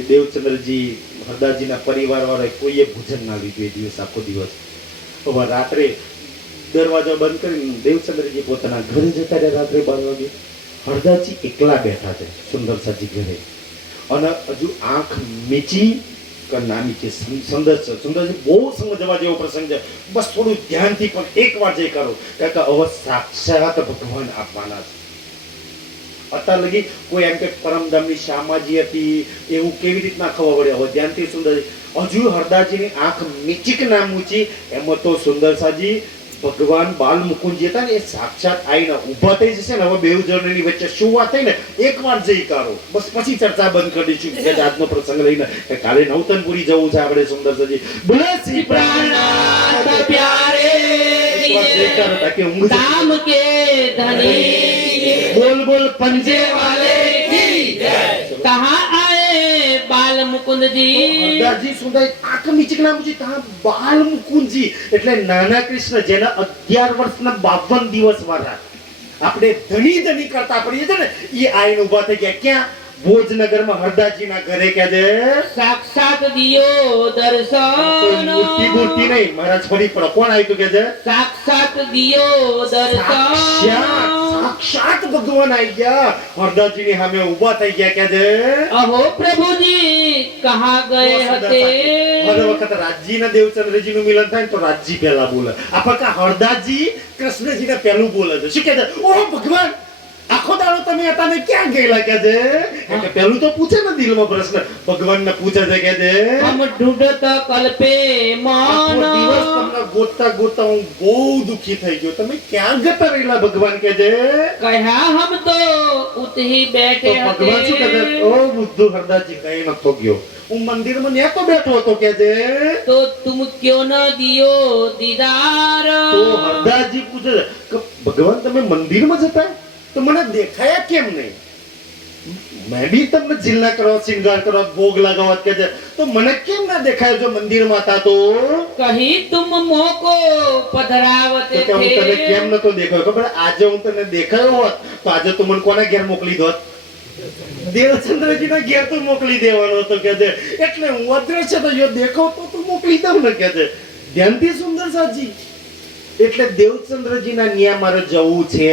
દેવચંદ્રજી હરદાસજીના પરિવાર વાળા કોઈએ ભોજન ના લીધું એ દિવસ આખો દિવસ. હવે રાત્રે દરવાજો બંધ કરીને દેવચંદ્રજી પોતાના ઘરે જતા રહ્યા. રાત્રે 12 વાગે હરદાસજી એકલા બેઠા છે સુંદરસાજી ઘરે અને હજુ આંખ મીચી નામી છે. સુંદરજી બહુ સમજવા જેવો પ્રસંગ છે. બસ થોડું ધ્યાનથી પણ એકવાર જઈ કરો કારણ કે હવે સાક્ષાત ભગવાન આપવાના છે. અત્યાર લગી કોઈ એમ કે પરમધામની શામાજી હતી એવું કેવી રીતના ખબર પડે? હવે ધ્યાનથી સુંદરજી હજુ હરદાસજીની આંખ મીચી કે ના મૂચી એમાં તો સુંદરસાજી ભગવાન બાલ મુકુંજી હતા ને એ સાક્ષાત આવીને ઊભા થઈ જશે ને. હવે બેઉ જણની વચ્ચે શું વાત થઈ ને એકવાર જઈ કરો બસ પછી ચર્ચા બંધ કરી દઈશું. કે આજનો પ્રસંગ લઈને કે કાલે નવતનપુરી જવું છે આપણે. સુંદરજી બોલે શ્રી પ્રાણનાથ प्यारे दाम के धनी, બોલ બોલ પંજે वाले की जय. कहाँ आए बाल मुकुंद जी. હરદાસજી સુંદર આંખ મીચક નામ છે તા બાલ મુકુંદજી એટલે નાના કૃષ્ણ જેના 11 વર્ષના 52 દિવસ વાળા આપણે ધણી ધણી કરતા પડીએ છે ને એ આઈને ઊભા થઈ ગયા. ક્યાં? ભોજનગરમાં હરદાસજીના ઘરે. કે છે साक्षात दियो दर्शन, મૂર્તિ મૂર્તિ નહીં મહારાજ ફરી પડો. કોણ આવ્યું કે છે साक्षात दियो दर्शन. સાક્ષાત ભગવાન આવી ગયા. હરદાસજીની સામે ઊભા થઈ ગયા. કે છે अहो प्रभु जी कहाँ गए हते. હર વખત રાજજીના દેવચંદ્રજી નું મિલન થાય ને તો રાજજી પહેલા બોલે. આપણા હરદાસજી કૃષ્ણજીને પહેલું બોલે છે. શું કહે છે? ઓહ ભગવાન આખો દાડો તમે હતા ને ક્યાં ગયેલા? કે છે એટલે પહેલું તો પૂછે ને દિલમાં પ્રશ્ન ભગવાનને પૂછે છે. કે છે हम ढूंढत कल्पे આખો मान, દિવસ તમને ગોતતા ગોતતા હું બહુ દુખી થઈ ગયો. તમે ક્યાં જતા રહેલા ભગવાન? કે છે कहा हम तो उत ही તો बैठे ભગવાન શું કહે છે? हते. ઓ બુદ્ધુ હરદાસજી કઈ નતો ગયો, હું મંદિરમાં ન્યા તો બેઠો હતો. કે છે तो तुम क्यों न दियो दीदार. તો હરદાસજી પૂછે છે કે ભગવાન તમે મંદિરમાં જતા તો મને દેખાયા કેમ નહીં? મેં બી તમને જીલના કરવા, શ્રૃંગાર કરવા, ભોગ લગાવવા કે છે, તો મને કેમ ના દેખાય જો મંદિરમાં હતા તો? कहीं तुम मोको पधरावते તો કે હું તને थे કેમ નતો દેખાયો ખબર? આજે હું તને દેખાયો હોત તો આજે તું મને કોના ઘેર મોકલી દોત? દેવચંદ્રજીના ઘેર તું મોકલી દેવાનો હતો કે છે. એટલે હું અદ્રશ્ય તો જો દેખાવ તો તું મોકલી દઉં ને કે છે. ધ્યાનથી સુંદર સાજી. એટલે દેવચંદ્રજીના ન્યા મારે જવું છે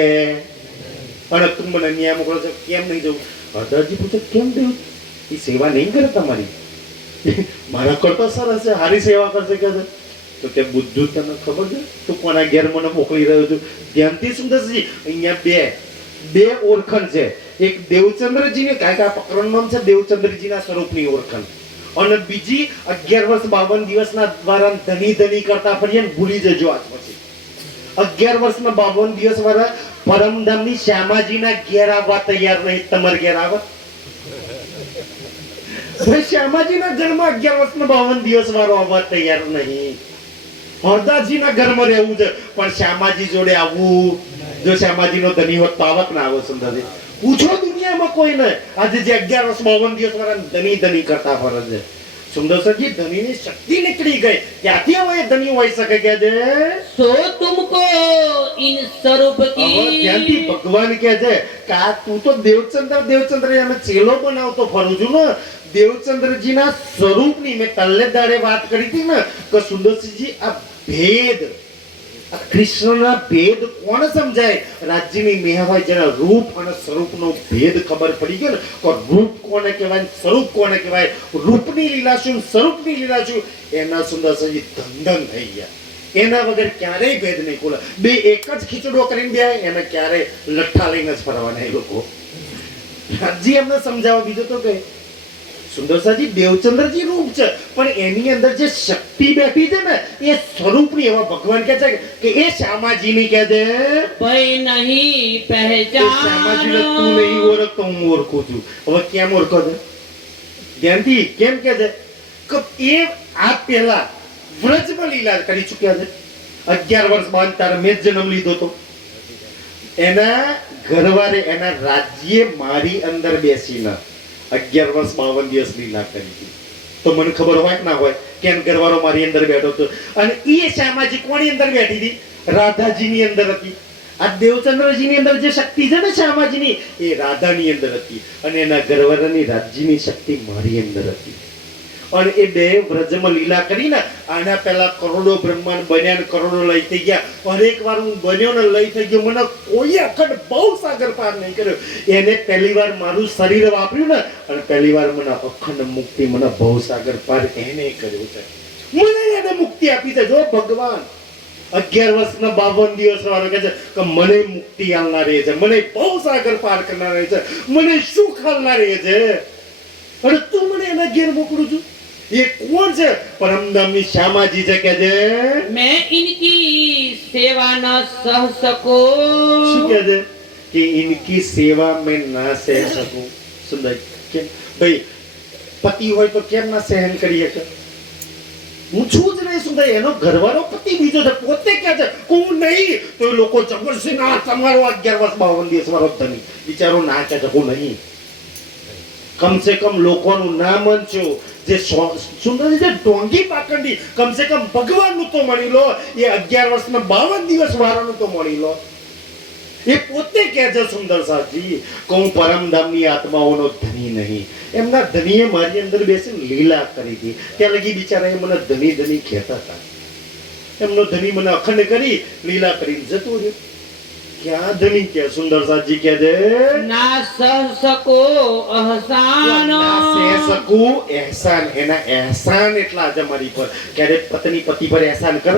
અને તું મને ન્યા મોકલો છો, કેમ નહીં જવું? હરદાસજી પૂછે કેમ દેવ એ સેવા નહીં કરે તમારી? મારા કરતા સરસ છે, હારી સેવા કરશે કે છે. તો કે બુદ્ધુ તને ખબર છે તું કોના ઘેર મને મોકલી રહ્યો છું? ધ્યાનથી સુંદરજી, અહીંયા બે ઓળખણ છે. એક દેવચંદ્રજીની કાયકા પ્રકરણ નામ છે દેવચંદ્રજીના સ્વરૂપની ઓળખણ, અને બીજી 11 વર્ષ 52 દિવસના દ્વારા ધની કરતા ફરીએ ને ભૂલી જજો આજ પછી. 11 વર્ષમાં 52 દિવસ વાળા પરમધામની શ્યામાજીના ઘેર આવવા તૈયાર નહીં. તમારે ઘેર આવવા શ્યામાજીના ઘરમાં 11 વર્ષમાં 52 દિવસ વાળો આવવા તૈયાર નહીં. હરદાસજીના ઘરમાં રહેવું છે પણ શ્યામાજી જોડે આવવું. જો શ્યામાજીનો ધની હોત તો આવક ના આવો સુંદરજી? પૂછો દુનિયામાં કોઈને આજે જે 11 વર્ષ 52 દિવસ વાળા ધની કરતા ફરે છે. સુંદરજી ધનીની શક્તિ નીકળી ગઈ. ક્યાંથી હવે ધની હોઈ શકે કે છે? सो तुमको इन स्वरूप ત્યાંથી की ભગવાન કહે છે કે આ તું તો દેવચંદ્ર એને ચેલો બનાવતો ફરું છું ને. દેવચંદ્રજીના સ્વરૂપની મેં તલ્લે દાડે વાત કરી હતી ને કે સુંદરસિંહજી આ ભેદ, આ કૃષ્ણના ભેદ કોણ સમજાય? રાજ્યની મેહવાય જેના રૂપ અને સ્વરૂપનો ભેદ ખબર પડી ગયો ને કે રૂપ કોને કહેવાય, સ્વરૂપ કોને કહેવાય, રૂપની લીલા શું, સ્વરૂપની લીલા શું, એના સુંદરસિંહજી ધંધન થઈ ગયા. એના વગર ક્યારેય ભેદ નહીં ખોલે. બે એક જ ખીચડો કરીને બે એને ક્યારેય લઠ્ઠા લઈને જ ફરવાના એ લોકો. રાજજી એમને સમજાવો બીજો તો કઈ સુંદરસાજી દેવચંદ્રજી રૂપ છે પણ એની અંદર જે શક્તિ બેઠી છે ને એ સ્વરૂપની. એવા ભગવાન કહે છે કે એ શ્યામાજીની કહે છે भय नहीं શ્યામાજીને તું पहचान નહીં ઓળખતો હું ઓળખું છું. હવે કેમ ઓળખો છે? ધ્યાનથી કેમ કહે છે કે એ આ પહેલા વ્રજમાં લીલા કરી ચૂક્યા છે. 11 વર્ષ બાદ તારે મેં જ જન્મ લીધો તો એના ઘરવાળે એના રાજ્યે મારી અંદર બેસીને 11 વર્ષ 52 દિવસ લીલા કરી હતી. તો મને ખબર હોય કે ના હોય કે એમ ઘરવાળો મારી અંદર બેઠો હતો. અને એ શ્યામાજી કોની અંદર બેઠી હતી? રાધાજીની અંદર હતી. આ દેવચંદ્રજીની અંદર જે શક્તિ છે ને શ્યામાજીની એ રાધાની અંદર હતી અને એના ઘરવાળાની રાજ્યની શક્તિ મારી અંદર હતી. અને એ બે વ્રજમાં લીલા કરીને આના પહેલા કરોડો બ્રહ્માંડ બન્યા ને કરોડો લઈ થઈ ગયા. હરેક વાર હું બન્યો ને લઈ થઈ ગયો, મને કોઈ અખંડ બહુ સાગર પાર નહીં કર્યો. એને પહેલી વાર મારું શરીર વાપર્યું ને અને પહેલી વાર મને અખંડ મુક્તિ, મને બહુ સાગર પાર એને કર્યું છે. મને એને મુક્તિ આપી છે. જો ભગવાન 11 વર્ષના 52 દિવસ વાળો કહે છે કે મને મુક્તિ આલનારી છે, મને બહુ સાગર પાર કરનારી છે, મને સુખ આલનારી છે. અને તું મને એના ઘેર મોકલું છું? ये कौन છે? परमधामनी श्यामाजी છે કે છે मैं इनकी सेवा न सह सको શું કહે છે કે इनकी सेवा में ना सह सकूं. સુંદર કેમ ભાઈ પતિ હોય તો કેમ ના સહન કરી શકે? હું છું જ નહીં સુંદર. એનો ઘરવાળો પતિ બીજો છે, પોતે કહે છે હું નહીં તો એ લોકો જબરજસ્તી ના તમારો 11 વર્ષ 52 દિવસ વાળો ધની બિચારો ના કહે છે હું નહીં. કમ સે કમ લોકોનું ના મનજો જે સુંદર જે ડોંગી પાકંડી કમ સે કમ ભગવાનનું તો મળી લો. એ 11 વર્ષમાં 52 દિવસ વાળાનું તો મળી લો. એ પોતે કહે છે સુંદર સાજી કે હું પરમધામની આત્માઓનો ધની નહીં. એમના ધનીએ મારી અંદર બેસીને લીલા કરી હતી. ત્યાં લગી બિચારા એ મને ધની કહેતા હતા. એમનો ધની મને અખંડ કરી લીલા કરીને જતો રહ્યો. क्या धनी क्या सुंदर साजी क्या दे ना सह सको अहसान ના સહ શકું એહસાન. એના એહસાન એટલા જ અમારી પર. ક્યારે પત્ની પતિ પર એહસાન કર?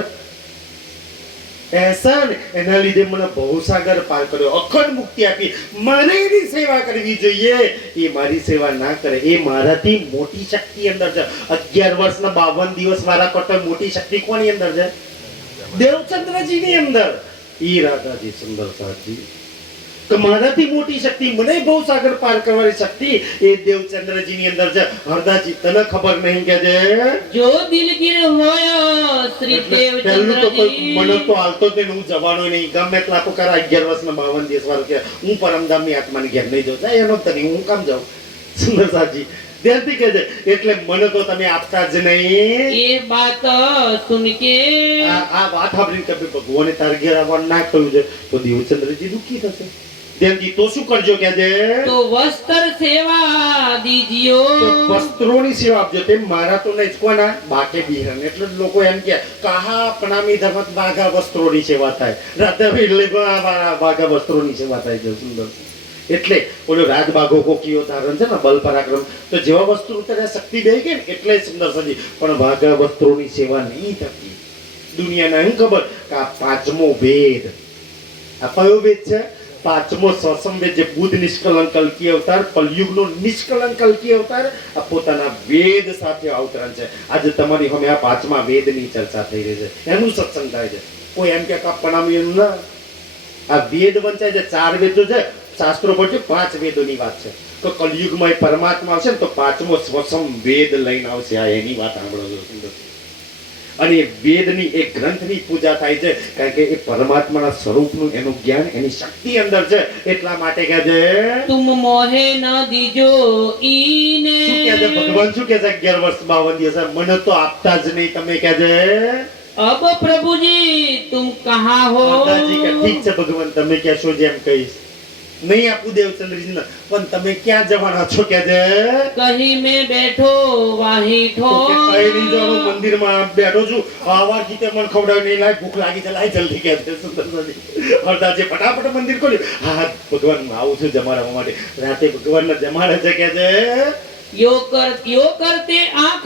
એહસાન એના લીધે મને બહુ સાગર પાર કર્યો, અખંડ મુક્તિ આપી. મારે એની સેવા કરવી જોઈએ. એ મારી સેવા ના કરે. એ મારાથી મોટી શક્તિ અંદર છે. 11 વર્ષના 52 દિવસ વાળા કરતા મોટી શક્તિ કોની અંદર છે? દેવચંદ્રજીની અંદર. ઈ રાધાજી સુંદર સાજી કે મારાથી મોટી શક્તિ, મને બહુ સાગર પાર કરવાની શક્તિ એ દેવચંદ્રજીની અંદર છે. હરદાસજી તને ખબર નહીં કે છે જો દિલગીર હોય શ્રી પહેલું તો કોઈ મને દેવચંદ્રજી તો હાલતો જ નહીં, હું જવાનો નહીં. ગમે એટલા તો કરા 11 વર્ષના 52 દિવસ વાળો કે હું પરમધામની આત્માની ઘેર નહીં જાઉં. જાય એનો જ નહીં, હું કામ જાઉં. સુંદરસાજી ધ્યાનથી કહે છે એટલે મને તો તમે આપતા જ નહીં. ये बात सुन के આ વાત સાંભળીને કે ભાઈ ભગવાને તારે ઘેર આવવાનું ના કહ્યું છે તો દેવચંદ્રજી દુઃખી થશે. ધ્યાનથી તો શું કરજો કે છે तो वस्त्र सेवा दीजियो તો વસ્ત્રોની સેવા આપજો. તે મારા તો નહીં, કોના બાકે બિહાર. એટલે જ લોકો એમ કે કહા પ્રણામી ધર્મત બાઘા વસ્ત્રોની સેવા થાય. રાધા એટલે બાઘા વસ્ત્રોની સેવા થાય છે. સુંદર એટલે ઓલો રાજ બાઘો કોકીઓ ધારણ છે ને બલ પરાક્રમ, તો જેવા વસ્ત્રો ત્યારે શક્તિ બે ગઈ ને એટલે સુંદર સજી. પણ બાઘા વસ્ત્રોની સેવા નહીં થતી. દુનિયાને શું ખબર કે આ પાંચમો વેદ, આ કયો વેદ છે? પાંચમો સસંવેદ, જે બુદ્ધ નિષ્કલંક કલ્કી અવતાર, કલયુગનો નિષ્કલંક કલ્કી અવતાર આ પોતાના વેદ સાથે અવતરણ છે. આજે તમારી સામે આ પાંચમા વેદની ચર્ચા થઈ રહી છે, એનું સત્સંગ થાય છે. કોઈ એમ કે પ્રણામી એનું ના, આ વેદ વંચાય છે. 4 વેદો છે શાસ્ત્રો પર, 5 વેદોની વાત છે. તો કલયુગમાં એ પરમાત્મા આવશે ને તો પાંચમો સ્વસમ વેદ લઈને આવશે. આ એની વાત સાંભળો છો સુંદર. અને એ વેદની એ ગ્રંથની પૂજા થાય છે કારણ કે એ પરમાત્માના સ્વરૂપનું એનું જ્ઞાન, એની શક્તિ અંદર છે. એટલા માટે કહે છે तुम मोहे न दीजो ईने શું કહે છે ભગવાન? શું કહે છે 11 વર્ષ 52 દિવસ મને તો આપતા જ નહીં. તમે કહે છે अब प्रभु जी तुम कहाँ हो માતાજી કે ઠીક છે ભગવાન, તમે કહેશો જેમ કહીશ. નહીં આપું દેવચંદ્રજીને, પણ તમે ક્યાં જવાના છો? કે છે कहीं में बैठो वहीं ठो તો કે કઈ નહીં જવાનું, મંદિરમાં બેઠો છું. આવા ગીતે મને ખવડાવી નહીં, લાય ભૂખ લાગી છે, લાય જલ્દી કે છે સુંદરજી. હરદાસજી ફટાફટ મંદિર ખોલ્યું. હા ભગવાન હું આવું છું જમાડવા માટે. રાતે ભગવાનને જમાડે છે. કે છે यो करते आँख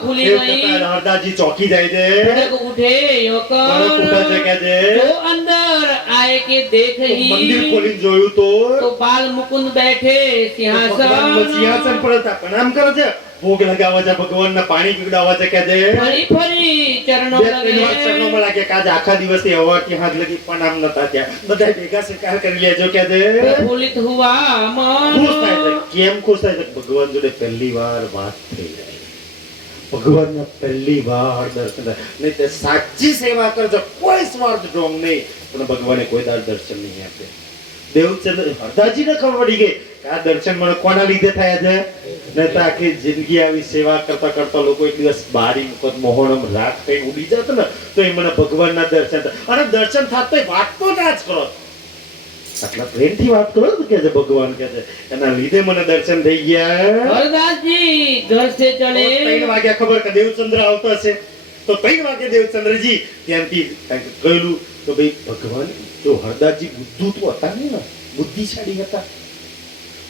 खुली એ नहीं વખતે હરદાસજી ચોકી જાય છે. भड़क उठे यो ભડક ઉઠે છે. કે છે तो अंदर आए के देख તો મંદિર ही ખોલીને જોયું તો तो बाल मुकुंद बैठे ભગવાનના સિંહાસન सिंहासन પર હતા. પ્રણામ કરે છે, ભોગ લગાવે છે, ભગવાનના પાણી પીવડાવે છે. કે છે फरी फरी चरणों બે ત્રણ વાર लगे ચરણોમાં લાગે કે આજે આખા દિવસથી હવાથી હાથ લગી પ્રણામ નતા થયા. બધા ભેગા સ્વીકાર કરી લેજો. કે છે प्रफुल्लित हुआ ખુશ થાય છે. मन કેમ ખુશ થાય છે? ભગવાન જોડે પહેલી વાર વાત થઈ જાય. ભગવાનના પહેલી વાર દર્શન થાય. નહીં તે સાચી સેવા કરજો, કોઈ સ્વાર્થ ઢોંગ નહીં, પણ ભગવાને કોઈ દાડ દર્શન નહીં આપે. દેવચંદ્ર હરદાસજીને ખબર પડી ગઈ કે આ દર્શન મને કોના લીધે થયા છે. નહીં તો આખી જિંદગી આવી સેવા કરતા કરતા લોકો એક દિવસ બારી મુકત મોહણમ રાત થઈને ઉડી જત ને તો એ મને ભગવાનના દર્શન થાય. અને દર્શન થાત તો વાત તો ના જ કરો, આટલા પ્રેમથી વાત કરો ને કે છે ભગવાન કે છે એના લીધે મને દર્શન થઈ ગયા. हरदास जी घर से તો चले 3 વાગ્યા ખબર કે દેવચંદ્ર આવતો હશે તો 3 વાગે દેવચંદ્રજી ત્યાંથી કંઈક કહેલું તો ભાઈ ભગવાન જો હરદાસજી બુદ્ધુ તો હતા ને, બુદ્ધિશાળી હતા.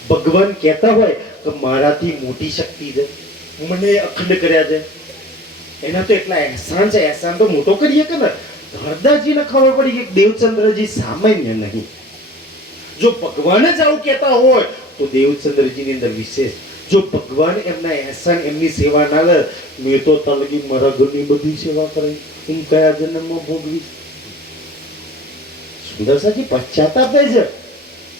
ભગવાન કહેતા હોય કે મારાથી મોટી શક્તિ છે, મને અખંડ કર્યા છે, એના તો એટલા એહસાન છે, એહસાન તો મોટો કરીએ કે ને. હરદાસજીને ખબર પડી કે દેવચંદ્રજી સામાન્ય નહીં. જો ભગવાન જ આવું કહેતા હોય તો દેવચંદ્રજીની અંદર વિશેષ. જો ભગવાન એમના એહસાન, એમની સેવા ના લે, મેં તો તલગી મારા ઘરની બધી સેવા કરી, હું કયા જન્મમાં ભોગવીશ. સુંદરસાજી પશ્ચાતાપ થાય છે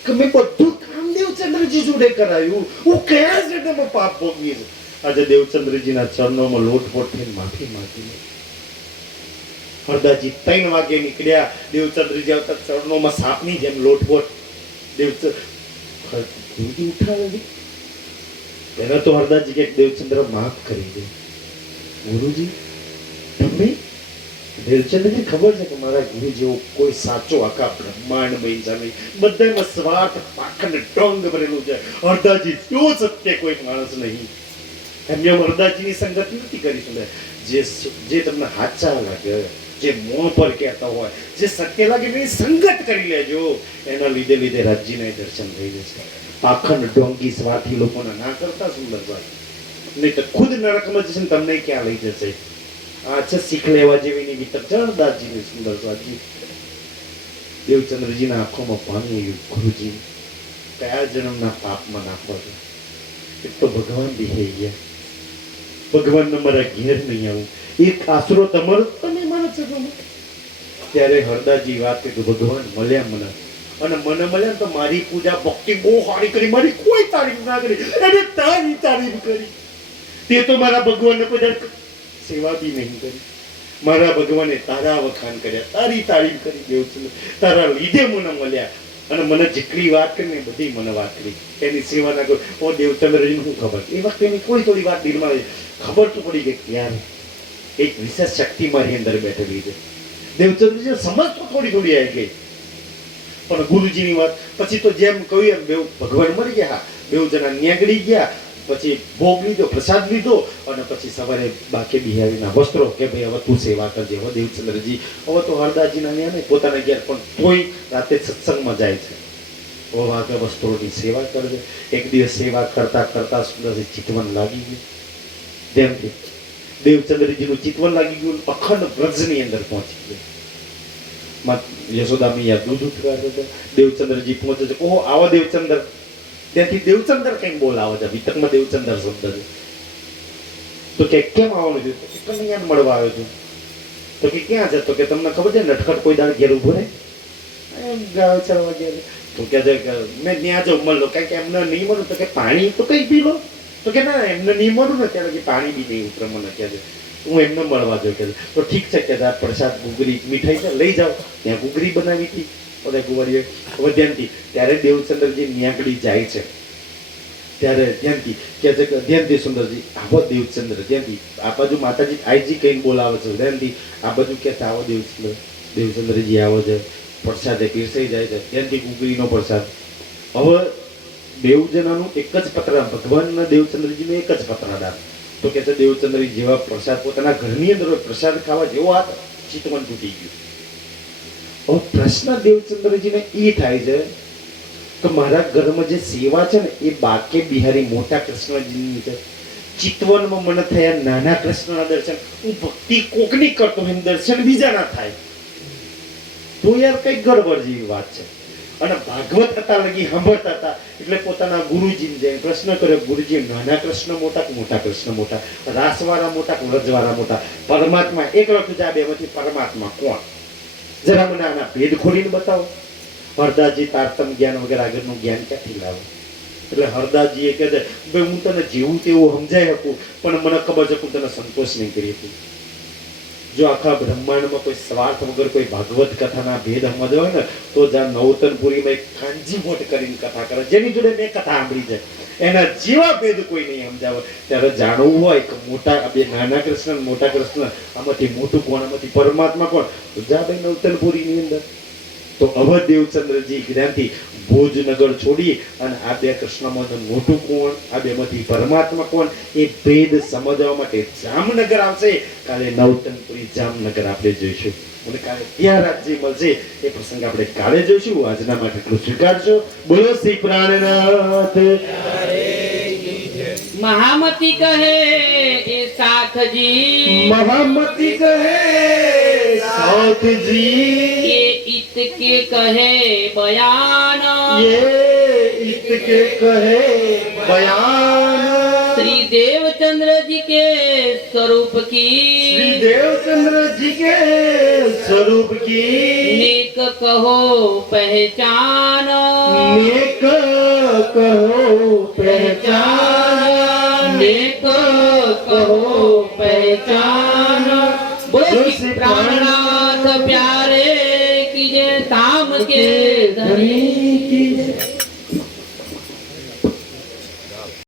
કે મેં બધું કામ દેવચંદ્રજી જોડે કરાયું, હું કયા જન્મમાં પાપ ભોગવીશ. આજે દેવચંદ્રજીના ચરણોમાં લોટપોટ થઈને માફી માંગી. હરદાસજી 3 વાગે નીકળ્યા. દેવચંદ્રજી આવતા ચરણોમાં સાપની જેમ લોટપોટ. દેવચંદ્ર ઉઠાવે એને તો હરદાસજી કે દેવચંદ્ર માફ કરી દે. ગુરુજી તમે દેવચંદ્રજી ખબર છે કે મારા ગુરુ જેવો કોઈ સાચો આખા બ્રહ્માંડ બની નહીં, બધામાં સ્વાર્થ પાખંડ ઢોંગ ભરેલું છે. હરદાસજી જો સત્ય કોઈ માણસ નહીં. એમને હરદાસજીની સંગત નથી કરી શકે. જે તમને હાચા લાગે, જે મોં પર કહેતા હોય, જે સત્ય લાગે એની સંગત કરી લેજો. એના લીધે રાજ્યના દર્શન થઈ જશે. પાખંડ ઢોંગી સ્વાર્થી લોકોને ના કરતા સુંદરભાઈ, નહીં તો ખુદ નરકમાં જશે ને તમને ક્યાં લઈ જશે. આ છે શીખ લેવા જેવીની વિતર છે હરદાસજીની. સુંદરભાઈ દેવચંદ્રજીના આંખોમાં પાણી આવ્યું. ગુરુજી કયા જન્મના પાપમાં નાખો છો? એક તો ભગવાન દેખાઈ ગયા. ભગવાનને મારા ઘેર નહીં આવું, એક આશરો તમારો તમે મારા ચરણોમાં. ત્યારે હરદાસજી વાત કે ભગવાન મળ્યા મને અને મને મળે ને તો મારી પૂજા ભક્તિ બહુ સારી કરી, મારી કોઈ તારીફ ના કરી, એને તારી તારીફ કરી. તે તો મારા ભગવાનને કોઈ સેવા બી નહીં કરી. મારા ભગવાને તારા વખાણ કર્યા, તારી તારીફ કરી. દેવચંદ્ર તારા લીધે મને મળ્યા, અને મને જેટલી વાત કરી ને બધી મને વાત કરી. એની સેવા ના કરું. ઓ દેવચંદ્રજીને શું ખબર, એ વખતે એની થોડી વાત દિલમાં આવી. ખબર તો પડી ગઈ યાર એક વિશેષ શક્તિ મારી અંદર બેઠેલી છે. દેવચંદ્રજી સમજ તો થોડી આવી ગઈ. પણ ગુરુજીની વાત પછી તો જેમ કહ્યું એમ બેવ ભગવાન મળી ગયા. બેવ જણા ન્યાગડી ગયા, પછી ભોગ લીધો, પ્રસાદ લીધો, અને પછી સવારે બાકે બિહારીના વસ્ત્રો કે ભાઈ હવે તું સેવા કરજે. હવે દેવચંદ્રજી હવે તો હરદાસજીના ન્યા નહીં, પોતાના ઘેર પણ તોય રાતે સત્સંગમાં જાય છે. હવે વાગે વસ્ત્રોની સેવા કરજે. એક દિવસ સેવા કરતા કરતા સુંદરજી ચિતવન લાગી ગયું. જેમથી દેવચંદ્રજીનું ચિતવન લાગી ગયું, અખંડ વ્રજની અંદર પહોંચી ગયો. યશોદા મૈયા દૂધ ઉતરાવે છે. દેવચંદ્રજી પહોંચે છે. ઓહો આવો દેવચંદ્ર. ત્યાંથી દેવચંદ્ર કઈ બોલાવે છે. વિતકમાં દેવચંદ્ર શબ્દ છે. તો કે કેમ આવવાનું છે? તો કે કનૈયાને મળવા આવ્યો છું. તો કે ક્યાં છે? તો કે તમને ખબર છે નટખટ કોઈ દાડ ઘેર ઉભો રહે એમ ગાવ ચડવા ઘેર. તો કે મેં ત્યાં જાઉં મળલો. કઈ કે એમને નહીં મળું. તો કે પાણી તો કઈ પી લો. તો કે ના એમને નહીં મળું ને ત્યારે પાણી બી નહીં ઉતરે મને કહે છે. હું એમને મળવા જાઉં કે તો ઠીક છે કે પ્રસાદ ગુગરી મીઠાઈ છે લઈ જાઓ. ત્યાં ગુગરી બનાવી હતી બધા ગુવાડીએ ધ્યાનથી. ત્યારે દેવચંદ્રજી ન્યાગડી જાય છે. ત્યારે ધ્યાનથી કે છે કે ધ્યાનથી સુંદરજી આવો દેવચંદ્ર. ધ્યાનથી આ બાજુ માતાજી આઈજી કહીને બોલાવે છે. ધ્યાનથી આ બાજુ કે આવો દેવચંદ્ર. દેવચંદ્રજી આવો છે. પ્રસાદે પીરસાઈ જાય છે. ધ્યાનથી ગુગરીનો પ્રસાદ. હવે દેવજનાનું એક જ પતરા, ભગવાનના દેવચંદ્રજીનું એક જ પતરાદાર. તો કે દેવચંદ્રજી જેવા પ્રસાદ પોતાના ઘરની અંદર પ્રસાદ ખાવા જેવો હાથ ચિતવન તૂટી ગયું. હવે પ્રશ્ન દેવચંદ્રજીને એ થાય છે કે મારા ઘરમાં જે સેવા છે ને એ બાકે બિહારી મોટા કૃષ્ણજીની છે. ચિતવનમાં મને થયા નાના કૃષ્ણના દર્શન. હું ભક્તિ કોકની કરતો હોય દર્શન બીજા ના થાય તો યાર કઈ ગડબડ જેવી વાત છે. અને ભાગવત હતા લગી સાંભળતા હતા એટલે પોતાના ગુરુજીને જઈને પ્રશ્ન કર્યો, ગુરુજી નાના કૃષ્ણ મોટા કે મોટા કૃષ્ણ મોટા, રાસવાળા મોટા કે વ્રજવાળા મોટા, પરમાત્મા એક લખું છે બેમાંથી પરમાત્મા કોણ? જરા મને આના ભેદ ખોલીને બતાવો. હરદાસજી તારતમ જ્ઞાન વગેરે આગળનું જ્ઞાન ક્યાંથી લાવે? એટલે હરદાસજી એ કહે છે ભાઈ હું તને જેવું તેવું સમજાઈ શકું પણ મને ખબર છે હું તને સંતોષ નહીં કરી શકું. જો આખા બ્રહ્માંડમાં કોઈ સ્વાર્થ વગર કોઈ ભાગવત કથાના ભેદ સમજવા હોય ને તો જ્યાં નવતનપુરીમાં એક કાંજીવટ કરીને કથા કરે, જેની જોડે મેં કથા સાંભળી છે, એના જેવા ભેદ કોઈ નહીં સમજાવે. ત્યારે જાણવું હોય કે મોટા બે નાના કૃષ્ણ મોટા કૃષ્ણ આમાંથી મોટું કોણ, આમાંથી પરમાત્મા કોણ, તો જા ભાઈ નવતનપુરીની અંદર. તો હવે દેવચંદ્રજી જ્ઞાનથી ભોજનગર છોડી અને આ બે કૃષ્ણમાં મોટું કોણ, આ બેમાંથી પરમાત્મા કોણ, એ ભેદ સમજવા માટે જામનગર આવશે. કાલે નવતનપુરી જામનગર આપણે જોઈશું અને કાલે ત્યાં રાજ્ય મળશે. એ પ્રસંગ આપણે કાલે જોઈશું. આજના માટે એટલું સ્વીકારજો. બોલો શ્રી પ્રાણનાથ. મહામતી કહે એ સાથજી, મહામતી કહે સાથજી, ये इत के कहे बयान, ये इत के कहे बयान, श्री देवचंद्र जी के स्वरूप की, श्री देवचंद्र जी के स्वरूप की नेक कहो पहचान, नेक कहो पहचान, नेक कहो पहचान। बोलो श्री प्राणनाथ प्यारे की जय, धाम के धनी की जय।